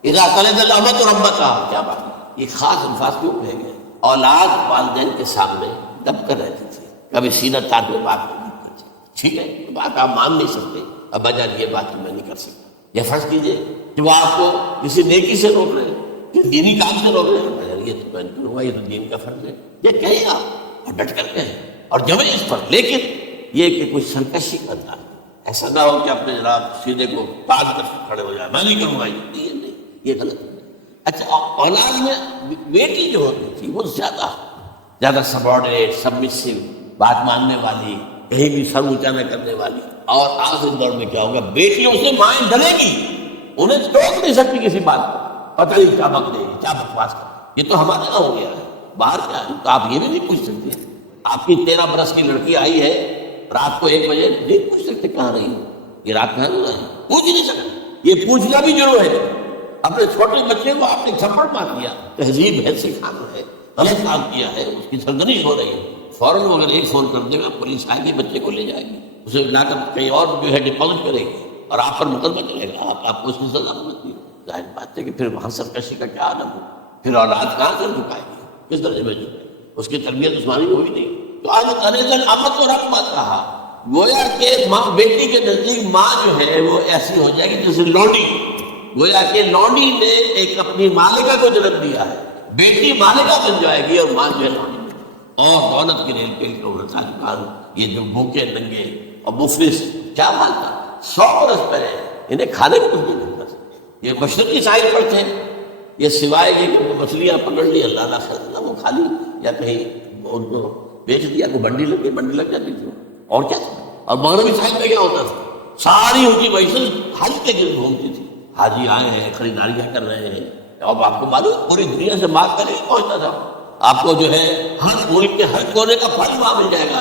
اذا قلد الامۃ ربتھا، کیا بات ہے، یہ خاص الفاظ کیوں کہے گئے. اولاد والدین کے سامنے دب کر رہتی تھی، کبھی سینہ تان میں بات نہیں کرتی. ٹھیک ہے بات آپ مان نہیں سکتے، ابا جان یہ بات میں نہیں کر سکتا. یہ فرض کیجیے کہ وہ آپ کو کسی نیکی سے روک رہے ہیں، کسی دینی کام سے روک رہے ہیں، یہ تو میں نہیں کروں گا، یہ تو دین کا فرض ہے. یہ کہیں آپ اور ڈٹ کر کہیں اور جمیں اس پر، لیکن یہ کہ کوئی سرکشی کرنا ایسا نہ ہو کہ اپنے جناب سیدھے کو پاس کر کھڑے ہو جائے، میں نہیں کروں گا. یہ نہیں، یہ غلط ہے. اچھا اولاد میں بیٹی جو ہوتی تھی وہ زیادہ سبارڈینیٹ، سبمسو، بات ماننے والی، کہیں بھی سر اونچا نہ کرنے والی. اور آخری دور میں کیا ہوگا، بیٹیوں سے مائیں ڈلے گی، انہیں ٹوک نہیں سکتی کسی بات کو، پتہ نہیں کیا بک دے گی، کیا بکواس کر. یہ تو ہمارے یہاں ہو گیا ہے. باہر کیا ہے تو آپ یہ بھی نہیں پوچھ سکتے. آپ کی 13 برس کی لڑکی آئی ہے رات کو 1 بجے، نہیں پوچھ سکتے کہاں رہی ہو، یہ رات میں پوچھ ہی نہیں سکتے. یہ پوچھنا بھی ضرور ہے. اپنے چھوٹے بچے کو آپ نے تھپڑ مار دیا، تہذیب ہے، سکھانا ہے، غلط کام کیا ہے، اس کی سرزنش ہو رہی ہے، فوراً وہ اگر ایک فون کر دے گا پولیس آئے گی، بچے کو لے جائے گی، اسے لا کر کہیں اور جو ہے ڈپازٹ کرے گی اور آپ پر مقدمہ چلے گا. آپ کو اس کی سزا ملتی ہے. ظاہر بات ہے کہ پھر وہاں سرکشی کا کیا عالم ہو، پھر اولاد کہاں سے جھکائے گی، کس درجے میں جھکائے گی. اس کی تربیت عثمانی ہوئی نہیں. تو آج قریضاً امت اور رحمت کہا، گویا کہ ماں بیٹی کے نزدیک ماں جو ہے وہ ایسی ہو جائے گی جیسے لونڈی. گویا کہ لونڈی نے ایک اپنی مالکہ کو جنم دیا ہے، بیٹی مالکہ بن جائے گی اور ماں جو ہے اور دولت کے ریل پیل کے ورثہ یہ جو بھوکے ننگے اور مفلس کیا حال تھا 100 برس پہلے انہیں کھانے کو کچھ نہیں ملتا تھا. یہ مشرقی ساحل پر تھے، یہ سوائے یہ کہ مچھلیاں پکڑ لی اللہ نہ خرید وہ کھا لی یا کہیں ان کو بیچ دیا، کو بنڈی لگ جاتی تھی اور کیا تھا. اور مغربی ساحل میں کیا ہوتا تھا، ساری ان کی معیشت حج کے گرد گھومتی تھی. حاجی آئے ہیں، خریداریاں کر رہے ہیں، اب آپ کو معلوم پوری دنیا سے مال کر ہی پہنچتا تھا. آپ کو جو ہے ہر ملک کے ہر کونے کا پھل وہاں مل جائے گا.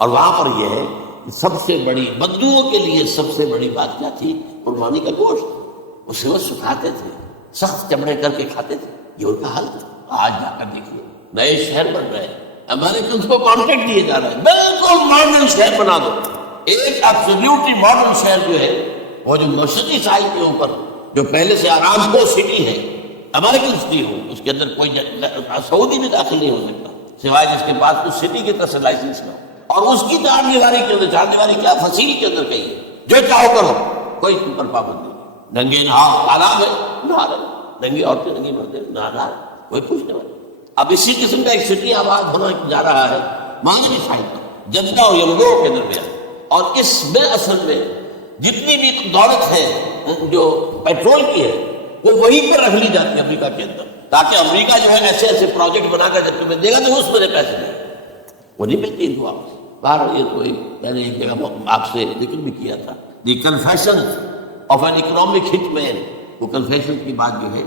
اور وہاں پر یہ ہے کہ سب سے بڑی بدوؤں کے لیے سب سے بڑی بات کیا تھی؟ قربانی کا گوشت. اسے وہ سکھاتے تھے، سخت چمڑے کر کے کھاتے تھے. یہ ان کا حل تھا. آج جا کر دیکھیے نئے شہر بن رہے ہیں، امریکنز کو کانٹریکٹ دیے جا رہے ہیں بالکل ماڈرن شہر بنا دو. ایک ایبسلیوٹلی ماڈرن شہر جو ہے وہ جو مشرقی ساحل کے اوپر جو پہلے سے آرام کو سٹی ہے، امریکن سٹی ہو، اس کے اندر کوئی سعودی بھی داخل نہیں ہو سکتا سوائے جس کے پاس اس سٹی کی طرف سے لائسنس نہ ہو. اور اس کی چار دیواری کے اندر، چار دیواری کیا فصیل کے اندر کہیں جو چاہو کرو، کوئی تم پر پابندی نہیں. ننگے نہاؤ، آرام ہے نہا رہے، ننگی عورتیں ننگی مردیں نہا رہا، کوئی پوچھنے والا. اب اسی قسم کا ایک سٹی آباد ہونا جا رہا ہے مغربی ساحل پر، جدہ اور یمنو کے درمیان. اور اس میں اصل میں جتنی بھی دولت ہے جو پیٹرول کی ہے وہ وہیں پر رکھ لی جاتی ہے امریکہ کے اندر، تاکہ امریکہ جو ہے ایسے ایسے پروجیکٹ بنا کر جب تمہیں دے گا تو اس میں پیسے دے گا، وہ نہیں ملتی ان کو واپس. باہر یہ تو میں نے ایک جگہ آپ سے ذکر بھی کیا تھا، دی کنفیشن آف این اکنامک ہٹ مین. وہ کنفیشن کی بات جو ہے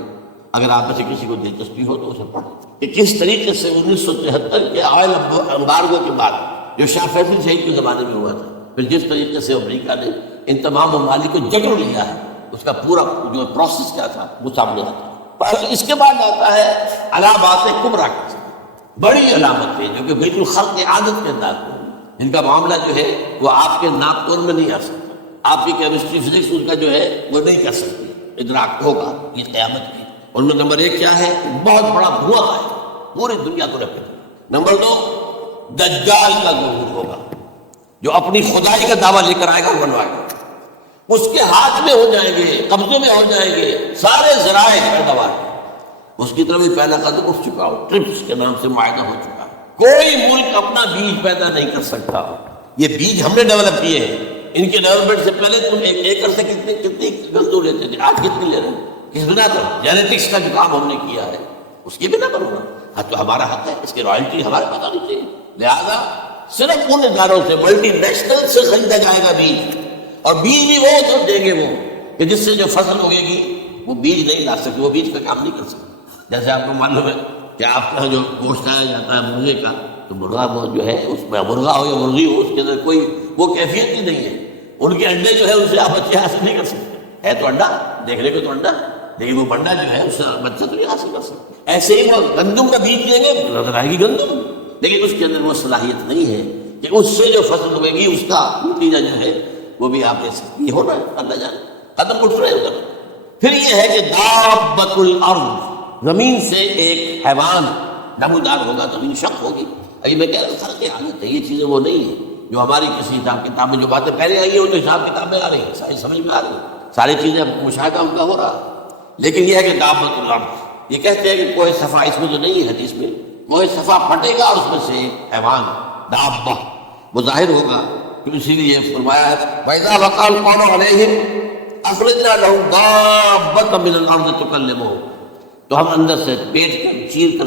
اگر آپ میں سے کسی کو دلچسپی ہو تو اسے پڑھیں کہ کس طریقے سے 1973 کے آئل امبارگو کے بعد جو شاہ فیصل شہید کے زمانے میں ہوا تھا، پھر جس طریقے سے امریکہ نے ان تمام ممالک کو جکڑ لیا ہے، اس کا پورا جو پروسیس کیا تھا وہ سامنے آتا ہے. اس کے بعد آتا ہے علامات کبریٰ کی بڑی علامت ہے جو کہ بیت الخلق عادت کے انداز میں، جن کا معاملہ جو ہے وہ آپ کے ناپ تول میں نہیں آ سکتا. آپ کی کیمسٹری فزکس اس کا جو ہے وہ نہیں کر سکتی، ادراک ہوگا یہ قیامت کی. ان میں نمبر 1 کیا ہے؟ بہت بڑا دھواں ہے پوری دنیا کو رکھے. نمبر 2 دجال کا ظہور ہوگا جو اپنی خدائی کا دعویٰ لے کر آئے گا، بنوائے گا. اس کے ہاتھ میں ہو جائیں گے، قبضے میں ہو جائیں گے سارے ذرائع پیداوار. اس کی طرف بھی پہلا قدم اٹھ چکا ہو، ٹرپس کے نام سے معاہدہ ہو چکا ہے. کوئی ملک اپنا بیج پیدا نہیں کر سکتا. یہ بیج ہم نے ڈیولپ کیے ہیں. ان کے ڈیولپمنٹ سے پہلے تم ایک ایکڑ سے کتنی گندم لیتے تھے، آج کتنے لے رہے ہیں؟ کس بنا پر؟ جینیٹکس کا جو کام ہم نے کیا ہے اس کی بنا پر ہونا. ہاں تو ہمارا حق ہے، اس کی رائلٹی ہمارے پاس آنی چاہیے. لہٰذا صرف ان اداروں سے، ملٹی نیشنل سے خریدا جائے گا بیج، اور بیج بھی وہ تو دیں گے وہ کہ جس سے جو فصل ہوگے گی وہ بیج نہیں لا سکتے، وہ بیج کا کام نہیں کر سکتے. جیسے آپ کو معلوم ہے کہ آپ کا جو گوشت کھایا جاتا ہے مرغے کا، تو مرغا جو ہے اس میں مرغا ہو یا مرغی ہو، اس کے اندر کوئی وہ کیفیت ہی نہیں ہے. ان کے انڈے جو ہے ان سے آپ بچے حاصل نہیں کر سکتے. ہے تو انڈا، دیکھنے کو تو انڈا، لیکن وہ بنڈا جو ہے اس سے بچہ تو نہیں حاصل کر سکتے. ایسے ہی وہ گندم کا بیج دیں گے، نظر آئے گی گندم، لیکن اس کے اندر وہ صلاحیت نہیں ہے کہ اس سے جو فصل ہوئے گی اس کا نتیجہ جو ہے وہ بھی آپ لے سکتے. یہ ہونا ہے اللہ جانے، قدم اٹھ رہے ہیں ادھر. پھر یہ ہے کہ دابۃ الارض، زمین سے ایک حیوان نمودار ہوگا، زمین شق ہوگی. ابھی میں کہہ رہا ہوں خلق عادت ہے، یہ چیزیں وہ نہیں ہیں جو ہماری کسی حساب کتاب میں جو باتیں پہلے آئی ہیں وہ تو حساب کتاب میں آ رہی ہیں، ساری سمجھ میں آ رہی ہیں، ساری چیزیں مشاہدہ ان کا ہو رہا. لیکن یہ ہے کہ دابۃ الارض، یہ کہتے ہیں کہ کوئی صفا اس میں تو نہیں ہے حدیث میں، کوئی صفا پھٹے گا اور اس میں سے حیوان دابہ وہ ظاہر ہوگا. اسی لیے فرمایا ہے وَإِذَا وَقَعَ الْقَوْلُ عَلَيْهِمْ أَخْرَجْنَا لَهُمْ دَابَّةً مِّنَ الْأَرْضِ تُكَلِّمُهُمْ، تو ہم اندر سے پیٹ کر چیر کر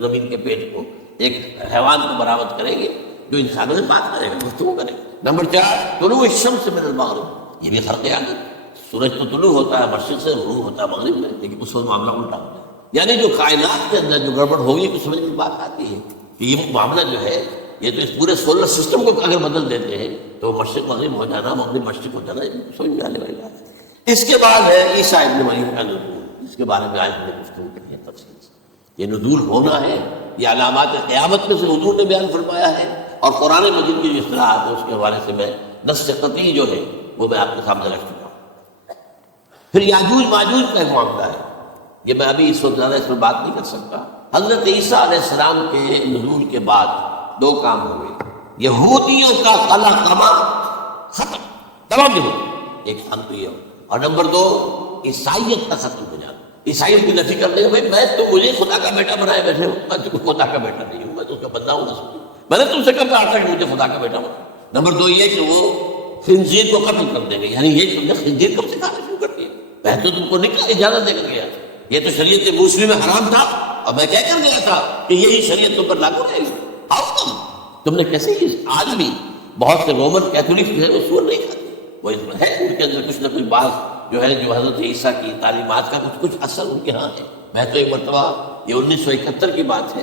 زمین کے پیٹ کو ایک حیوان کو برآمد کریں گے جو انسانوں سے بات کرے گا، گفتگو کرے گا. نمبر 4 طلوع الشمس من المغرب، یہ بھی خلق عادت. سورج تو طلوع ہوتا ہے مشرق سے، غروب ہوتا ہے مغرب میں، لیکن اس وقت معاملہ الٹا ہوتا ہے. یعنی جو کائنات کے اندر جو گڑبڑ ہوگی تو سمجھ میں بات آتی ہے کہ یہ معاملہ جو ہے یہ تو اس پورے سولر سسٹم کو اگر بدل دیتے ہیں تو مشرق مغرب ہو جانا، مغرب مشرق ہو جانا، سمجھ میں آنے والی بات ہے. اس کے بعد ہے عیسیٰ ابن مریم کا نزول، جس کے بارے میں آج ہم نے گفتگو کی ہے تفصیل سے. یہ نزول ہونا ہے، یہ علامات قیامت میں سے حضور نے بیان فرمایا ہے، اور قرآن مجید کی جو اصطلاحات ہے اس کے حوالے سے میں نص قطعی جو ہے وہ میں آپ کے سامنے رکھ چکا ہوں. پھر یاجوج ماجوج کا ایک معاملہ ہے، یہ میں ابھی اس وقت زیادہ اس پر بات نہیں کر سکتا. حضرت عیسیٰ علیہ السلام کے نزول کے بعد 2 کام ہوئے. یہودیوں کا قلع قمع ختم، تمام ایک حل تو یہ ہو، اور نمبر 2 عیسائیت کا ختم ہو جانا. عیسائیت کی نفی کرنے کا بھائی میں تو مجھے خدا کا بیٹا بنائے بیٹھے ہوں، میں تو خدا کا بیٹا نہیں ہوں، میں تو اس کا بندہ ہوں رسول۔ میں نے تم سے کب کہا تھا کہ مجھے خدا کا بیٹا بنا؟ نمبر 2 یہ کہ وہ خنزیر کو قتل کر دیں گے، یعنی یہ تم نے خنزیر کب سے کھانا شروع کر دیا؟ میں تو تم کو نہیں کہا اجازت دے کر گیا تھا، یہ تو شریعت موسوی میں حرام تھا اور میں کہہ کر گیا تھا کہ یہی شریعت تم پر لاگو رہے گی۔ آؤ تم نے کیسے آج بھی بہت سے رومن کیتھولک جو ہے وہ سور نہیں کھاتے، وہ اس میں ہے ان کے اندر کچھ نہ کچھ بات جو ہے جو حضرت عیسیٰ کی تعلیمات کا کچھ اثر ان کے ہاں ہے۔ میں تو ایک مرتبہ یہ 1971 کی بات ہے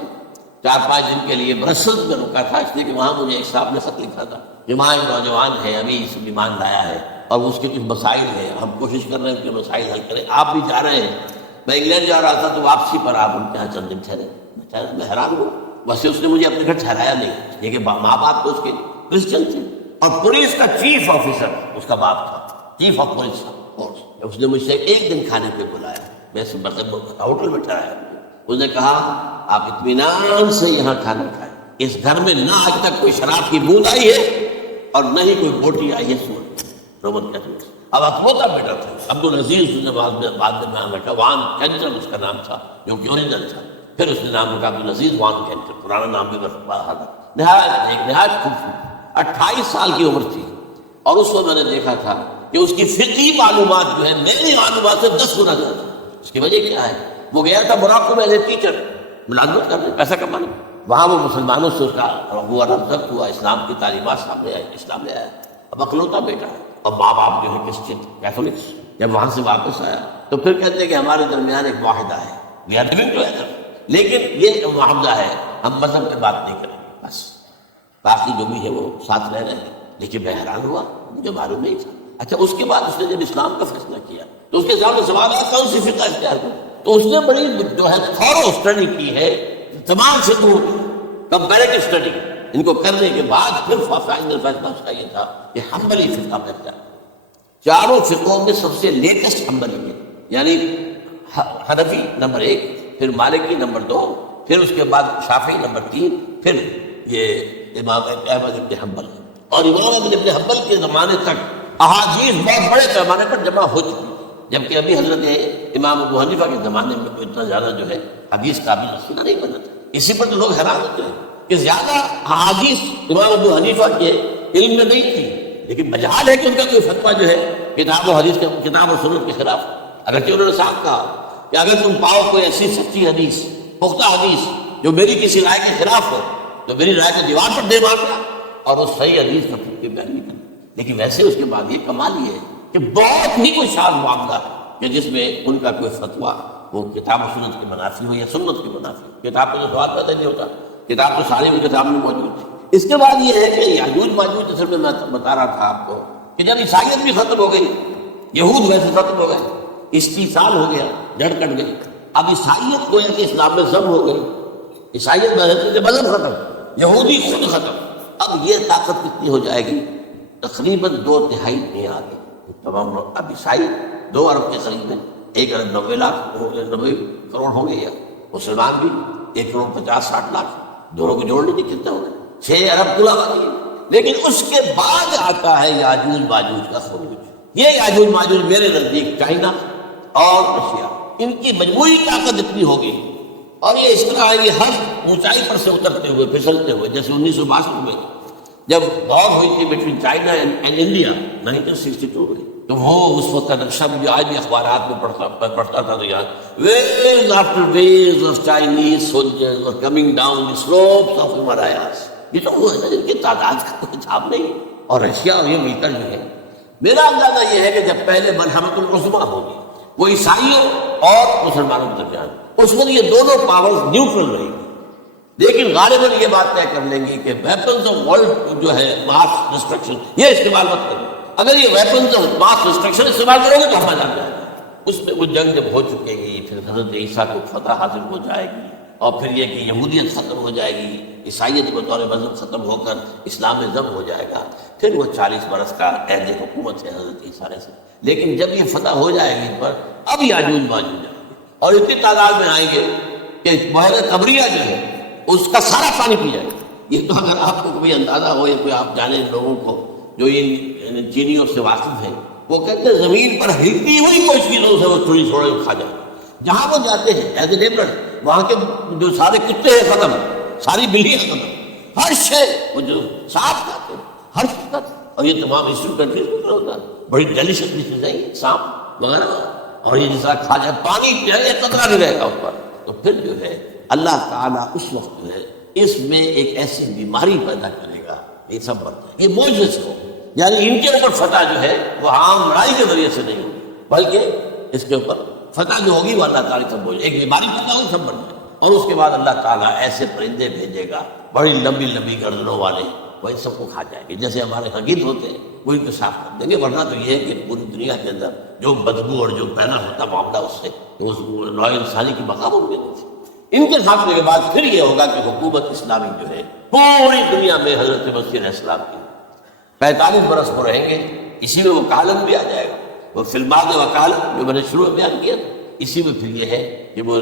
4-5 دن کے لیے برسلز میں رکا تھا، اس لیے کہ وہاں مجھے ایک صاحب نے خط لکھا تھا کہ وہاں ایک نوجوان ہے ابھی اس ایمان لایا ہے اور اس کے کچھ مسائل ہیں، ہم کوشش کر رہے ہیں ان کے مسائل حل کریں، آپ بھی جا رہے ہیں۔ میں انگلینڈ جا رہا تھا تو واپسی پر آپ ان کے یہاں چند دن ٹھہرے، میں حیران ہوں، ویسے اس نے مجھے اپنے گھر ٹھہرایا نہیں، لیکن ماں باپ تو اس کے کرسچن تھے اور پولیس کا چیف آفیسر اس کا باپ تھا، چیف آف پولیس فورس۔ اس نے مجھ سے ایک دن کھانے پہ بلایا، میں سے مطلب ہوٹل میں ٹھہرایا، اس نے کہا آپ اطمینان سے یہاں کھانا کھائیں، اس گھر میں نہ آج تک کوئی شراب کی بوند آئی ہے اور نہ ہی کوئی بوٹی آئی ہے سور رومن کیتھولک۔ اب اکلوتا بیٹا تھا عبدالعزیز، اس نے بعد میں نام رکھا، وان کینٹر اس کا نام تھا جو کہ اوریجنل تھا، پھر اس نے نام رکھا عبدالعزیز وان کینٹر، پرانا نام بھی برقرار تھا۔ نہایت خوبصورت 28 سال کی عمر تھی اور اس وقت میں نے دیکھا تھا کہ اس کی فقہی معلومات جو ہے میری معلومات سے 10 گنا زیادہ۔ اس کی وجہ کیا ہے؟ وہ گیا تھا موراکو میں ایز اے ٹیچر ملازمت کرنے، پیسہ کمانے، وہاں وہ مسلمانوں سے اس کا ہوا ربط ہوا، اسلام کی تعلیمات سامنے آئی، اسلام لے آیا۔ اب اکلوتا بیٹا ہے اور ماں باپ جو ہے کرسچن کیتھولکس۔ جب وہاں سے واپس آیا تو پھر کہتے ہیں کہ ہمارے درمیان ایک معاہدہ ہے، وی آر لیونگ ٹوگیدر، لیکن یہ معاہدہ ہے ہم مذہب پہ بات نہیں کریں گے، بس باقی جو بھی ہے وہ ساتھ رہ رہے ہیں۔ لیکن میں حیران ہوا، مجھے معلوم نہیں تھا۔ اچھا اس کے بعد اس نے جب اسلام کا فیصلہ کیا تو اس کے سامنے سوال آیا کون سی فقہ اختیار کروں؟ تو اس نے بڑی جو ہے تھورو اسٹڈی کی ہے، تمام فقہوں کمپیریٹو اسٹڈی، ان کو کرنے کے بعد پھر فائنل فیصلہ اس کا یہ تھا کہ حنبلی فقہ میں اختیار، چاروں فقہوں میں سب سے لیٹسٹ حنبلی ہے، یعنی حنفی نمبر 1، پھر مالکی نمبر 2، پھر اس کے بعد شافعی نمبر 3، پھر یہ امام احمد بن حنبل۔ اور امام احمد بن حنبل کے زمانے تک احادیث بہت بڑے پیمانے پر جمع ہو چکی، جبکہ ابھی حضرت امام ابو حنیفہ کے زمانے میں کوئی اتنا زیادہ جو ہے حدیث قابل رسیدہ نہیں بنا تھا۔ اسی پر تو لوگ حیران ہوتے ہیں کہ زیادہ احادیث امام ابو حنیفہ کے علم میں نہیں تھی، لیکن مجال ہے کہ ان کا کوئی فتویٰ جو ہے کتاب و حدیث کے، کتاب و سنت کے خلاف، اگرچہ انہوں نے صاف کہا کہ اگر تم پاؤ کوئی ایسی سچی حدیث، پختہ حدیث جو میری کسی رائے کے خلاف ہو تو میری رائے کو دیوار پر دے مارنا اور اس صحیح حدیث کا پھر بیان نہیں کرنا۔ لیکن ویسے اس کے بعد یہ کمال یہ ہے کہ بہت ہی کوئی شاذ معاملہ ہے کہ جس میں ان کا کوئی فتویٰ وہ کتاب و سنت کے منافی ہو یا سنت کے منافی ہو۔ کتاب کا تو سوال پیدا نہیں ہوتا، کتاب تو ساری ان کے سامنے موجود تھی۔ اس کے بعد یہ ہے کہ یاجوج ماجوج، اصل میں بتا رہا تھا آپ کو کہ جب عیسائیت بھی ختم ہو گئی، یہود ویسے ختم ہو گئے، استیصال ہو گیا، جڑ کٹ گئی، اب عیسائیت گویا کہ اسلام میں ضم ہو گئی، عیسائیت میں مذہب ختم، یہودی خود ختم۔ اب یہ طاقت کتنی ہو جائے گی؟ تقریباً 2/3 نہیں آ گئی تمام لوگ۔ اب عیسائی 2 ارب کے قریب ہیں، 1 ارب 90 کروڑ ہو گئے، یا مسلمان بھی 1 کروڑ 50-60 لاکھ، دونوں کو جوڑ لیجیے کتنے ہو گئے، 6 ارب کل آبادی۔ لیکن اس کے بعد آتا ہے یاجوج ماجوج کا خروج۔ یہ یاجوج ماجوج میرے نزدیک چائنا اور رشیا، ان کی مجموعی طاقت اتنی ہوگی اور یہ اس طرح ہے کہ ہر اونچائی پر سے اترتے ہوئے، پھسلتے ہوئے، جیسے 1962 میں جب وار ہوئی تھی بٹوین چائنا اینڈ انڈیا 1962 میں، تو وہ اس وقت کا نقشہ بھی آج بھی اخبارات میں پڑھتا تھا، تو یہاں waves after waves of Chinese soldiers were coming down the slopes of Himalayas. یہ تو وہ ہے ان کی تعداد کا کوئی حساب نہیں، اور رشیا اور یہ مل کر جو ہے، میرا اندازہ یہ ہے کہ جب پہلے ملحمۃ العظمیٰ ہوگی وہ عیسائیوں اور مسلمانوں کے درمیان، اس وقت یہ دونوں پاورز نیوٹرل رہیں گی، لیکن غالباً یہ بات طے کر لیں گے کہ ویپنز آف ورلڈ جو ہے ماس ڈسٹرکشن یہ استعمال مت کرو۔ اگر یہ ویپنز آف ماس ڈسٹرکشن استعمال کرو گے تو ہمارا جان جائے گا۔ اس میں وہ جنگ جب ہو چکے گی، پھر حضرت عیسیٰ کو فتح حاصل ہو جائے گی، اور پھر یہ کہ یہودیت ختم ہو جائے گی، عیسائیت بطور مذہب ختم ہو کر اسلام میں ضم ہو جائے گا، پھر وہ 40 برس کا عہد حکومت ہے حضرت عیسیٰ علیہ السلام۔ لیکن جب یہ فتح ہو جائے گی ان پر، اب یاجوج ماجوج آئیں گے اور اتنی تعداد میں آئیں گے کہ بحیرہ طبریہ جو ہے اس کا سارا پانی پی جائے گا۔ یہ تو اگر آپ کو کوئی اندازہ ہو یا کوئی آپ جانیں لوگوں کو جو ان چینیوں سے واقف ہیں، وہ کہتے ہیں زمین پر ہلتی ہوئی کوئی چیزوں سے وہ تھوڑی کھا جائے، جہاں وہ جاتے ہیں ایز اے لیبرر، وہاں کے جو سارے کتے ہیں ختم، ساری بلیاں ختم، ہر شے وہ جو سانپ کھاتے ہیں، ہر چیز کھاتے ہیں۔ اور یہ تمام ایشو کنٹریز میں ہوتا ہے، بڑی ڈیلیشس ڈشز ہیں یہ سانپ وغیرہ، اور یہ جیسا کھا جائے پانی پیے قطرہ نہیں رہے گا اس پر۔ تو پھر جو ہے اللہ تعالیٰ اس وقت جو ہے اس میں ایک ایسی بیماری پیدا کرے گا، یہ سب بنتا ہے، یہ معجزہ ہو، یعنی ان کے اوپر فتح جو ہے وہ عام لڑائی کے ذریعے سے نہیں ہوگی، بلکہ اس کے اوپر فتح جو ہوگی وہ اللہ تعالیٰ سب ہوگی، ایک بیماری پیدا ہوگی سب بن جائے۔ اور اس کے بعد اللہ تعالیٰ ایسے پرندے بھیجے گا بڑی لمبی لمبی گردنوں والے، وہ ان سب کو کھا جائیں گے، جیسے ہمارے ہاں گدھ ہوتے ہیں وہ ان کو صاف کر دیں گے۔ ورنہ تو یہ ہے کہ پوری دنیا کے اندر جو بدبو اور جو پیدا ہوتا معاملہ اس سے اس نوع انسانی کی بقا ممکن نہیں تھی۔ ان کے کھانے کے بعد پھر یہ ہوگا کہ حکومت اسلامی جو ہے پوری دنیا میں حضرت مسیح علیہ السلام کی 45 برس کو رہیں گے، اسی میں وکالت بھی آ جائے گا، وہ فلمات وکالت جو میں نے شروع میں بیان کیا تھا، اسی میں پھر یہ ہے کہ وہ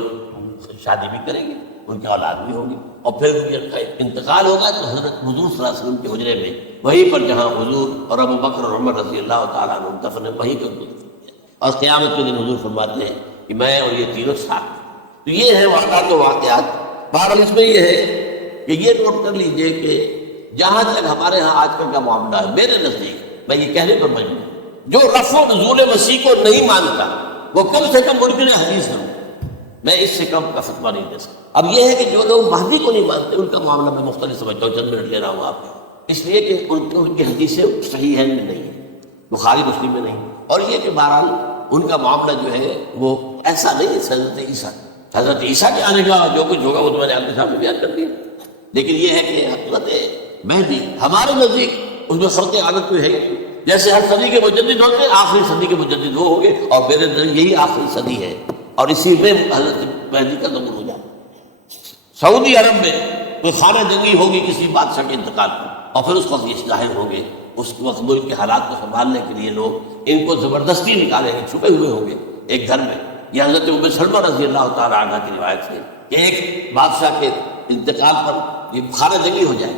شادی بھی کریں گے، ان کی اولاد بھی ہوگی، اور پھر ان کا انتقال ہوگا تو حضرت حضور صلی اللہ علیہ وسلم کے حجرے میں وہیں پر جہاں حضور اور ابو بکر اور عمر رضی اللہ تعالیٰ عنہ دفن ہے وہیں پہ دفن کیا، اور قیامت کے دن حضور فرماتے ہیں کہ میں اور یہ تینوں ساتھ۔ تو یہ ہے واقعات و واقعات۔ بہرحال اس میں یہ ہے کہ یہ نوٹ کر لیجئے کہ جہاں تک ہمارے ہاں آج کل کا معاملہ ہے، میرے نزدیک میں یہ کہنے پر مجبور ہوں، جو رفع و نزول مسیح کو نہیں مانتا وہ کم سے کم منکر حدیث ہے، میں اس سے کم کا فتویٰ نہیں دے سکتا۔ اب یہ ہے کہ جو لوگ مہدی کو نہیں مانتے ان کا معاملہ میں مختلف سمجھتا ہوں، چند منٹ لے رہا ہوں آپ کو، اس لیے کہ ان کی حدیثیں صحیح ہیں نہیں ہیں، بخاری مسلم میں نہیں، اور یہ کہ بہرحال ان کا معاملہ جو ہے وہ ایسا نہیں ہے حضرت عیسیٰ کے آنے کا جو کچھ ہوگا وہ تو میں نے آپ کے سامنے بیان کر دیا، لیکن یہ ہے کہ حضرت مہدی ہمارے نزدیک اس میں خرق عادت میں ہے، جیسے ہر صدی کے مجدد ہوتے ہیں آخری صدی کے مجدد وہ ہوں گے، اور میرے نزدیک یہی آخری صدی ہے، اور اسی میں حضرت مہدی کا ظہور ہو جائے۔ سعودی عرب میں کوئی خانہ جنگی ہوگی کسی بادشاہ کے انتقال پر، اور پھر اس وقت یہ ظاہر ہوں گے، اس وقت ملک کے حالات کو سنبھالنے کے لیے لوگ ان کو زبردستی نکالیں گے، چھپے ہوئے ہوں گے ایک گھر میں۔ یہ حضرت ام سلمہ رضی اللہ تعالیٰ عنہ کی روایت ہے کہ ایک بادشاہ کے انتقال پر یہ خانہ جنگی ہو جائے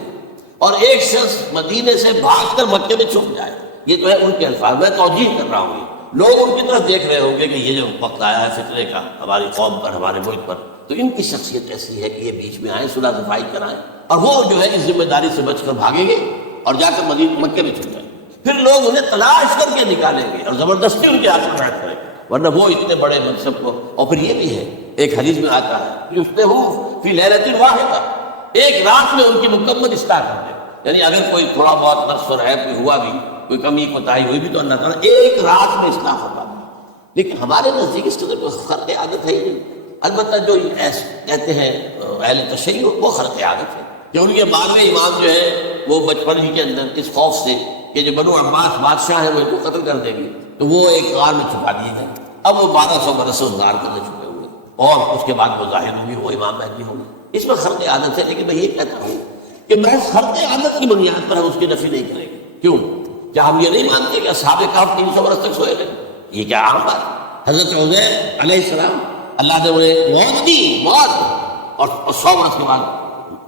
اور ایک شخص مدینے سے بھاگ کر مکے میں چھپ جائے۔ یہ تو ہے ان کے الفاظ، میں توجیہ کر رہا ہوں، لوگ ان کی طرف دیکھ رہے ہوں گے کہ یہ جو وقت آیا ہے فتنے کا ہماری قوم پر، ہمارے ملک پر، تو ان کی شخصیت ایسی ہے کہ یہ بیچ میں آئیں، صلح صفائی کرائیں، اور وہ جو ہے اس ذمہ داری سے بچ کر بھاگیں گے اور جا کر مکے میں چھپ جائیں، پھر لوگ انہیں تلاش کر کے نکالیں گے اور زبردستی ان کے ہاتھ میں بیٹھ کریں گے، ورنہ وہ اتنے بڑے منصب کو۔ اور پھر یہ بھی ہے ایک حدیث میں آتا ہے کہ یفتحوا فی لیلۃ واحدہ، ایک رات میں ان کی مکمل اصلاح کر دے، یعنی اگر کوئی تھوڑا بہت نقص اور عیب کوئی ہوا بھی، کوئی کمی کوتاہی ہوئی بھی، تو اللہ تعالیٰ ایک رات میں اصلاح فرما دے۔ لیکن ہمارے نزدیک اس کے اندر کوئی خرق عادت ہے ہی نہیں، البتہ جو کہتے ہیں اہل تشیع وہ خرق عادت ہے کہ ان کے 12ویں امام جو ہے وہ بچپن ہی کے اندر اس خوف سے کہ جو بنو عباس بادشاہ ہے وہ ان کو قتل کر دیں گے، تو وہ ایک غار میں چھپا دیے گئے۔ اب وہ 1200 برس اس غار کے اندر چھپے ہوئے، اور اس کے بعد وہ ظاہر ہوگی، وہ امام مہدی ہوں گے۔ اس میں خرق عادت ہے، لیکن میں یہ کہتا ہوں کہ محض خرق عادت کی بنیاد پر ہم اس کی نفی نہیں کریں گے۔ کیوں؟ کیا ہم یہ نہیں مانتے کہ اصحاب کہف 300 برس تک سوئے رہے؟ یہ کیا عام بات؟ حضرت عزیر علیہ السلام اللہ نے انہیں موت دی، موت، اور 100 برس کے بعد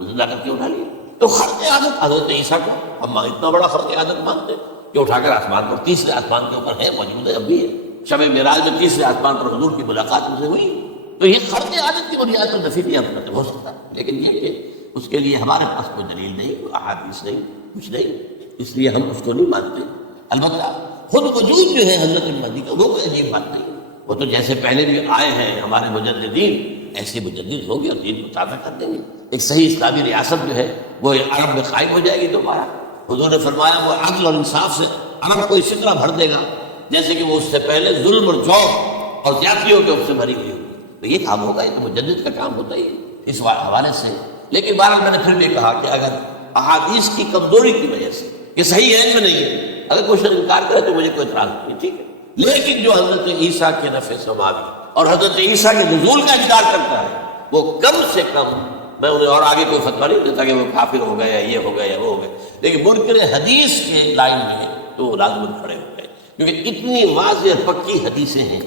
زندہ کر کے اٹھا لیا۔ تو خرق عادت حضرت عیسیٰ کو ہم اتنا بڑا خرق عادت مانتے کہ اٹھا کر آسمان پر، تیسرے آسمان کے اوپر ہے، موجود ہے، اب بھی ہے۔ شب معراج میں تیسرے آسمان پر حضور کی ملاقات ان سے ہوئی، تو یہ خرق عادت کی بنیاد پر نفی نہیں ہم کرتے، ہو سکتا ہے، لیکن یہ کہ اس کے لیے ہمارے پاس کوئی دلیل نہیں، کوئی احادیث نہیں، کچھ نہیں، اس لیے ہم اس کو نہیں مانتے۔ البتہ خود وجود جو ہے حضرت مہدی کا وہ کوئی عجیب بات نہیں، وہ تو جیسے پہلے بھی آئے ہیں ہمارے مجددین، ایسے مجدد ہوں گے اور دین کو تازہ کر دیں گے۔ ایک صحیح اسلامی ریاست جو ہے وہ عرب میں قائم ہو جائے گی دوبارہ۔ حضور نے فرمایا وہ عدل اور انصاف سے عرب کو اسی طرح بھر دے گا جیسے کہ وہ اس سے پہلے ظلم اور جور اور زیادتیوں کے اس سے بھری ہوئی ہوگی۔ تو یہ کام ہوگا، یہ تو مجدد کا کام ہوتا ہی ہے اس حوالے سے۔ لیکن بہرحال میں نے پھر بھی کہا کہ اگر احادیث کی کمزوری کی وجہ سے کہ صحیح ہے میں نہیں ہے، اگر کوئی شخص انکار کرے تو مجھے کوئی اعتراض نہیں، ٹھیک ہے، لیکن جو حضرت عیسیٰ کے نفع سماوی اور حضرت عیسیٰ کے نزول کا انکار کرتا ہے وہ کم سے کم، میں انہیں اور آگے کوئی فتویٰ نہیں دیتا کہ وہ کافر ہو گئے یا یہ ہو گئے یا وہ ہو گئے، لیکن منکر حدیث کے لائن میں تو وہ لازماً کھڑے ہو گئے، کیونکہ اتنی واضح پکی حدیثیں ہیں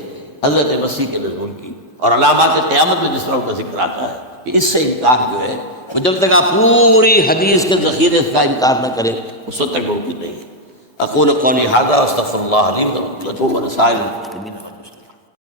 حضرت مسیح کے نزول کی، اور علامات قیامت میں جس طرح ان کا ذکر آتا ہے کہ اس سے انکار جو ہے جب تک آپ پوری حدیث کے ذخیرے کا انکار نہ کریں اس وقت تک ممکن نہیں ہے۔ اقول قولی ھذا استغفر اللہ لی ولکم ولسائر المسلمین۔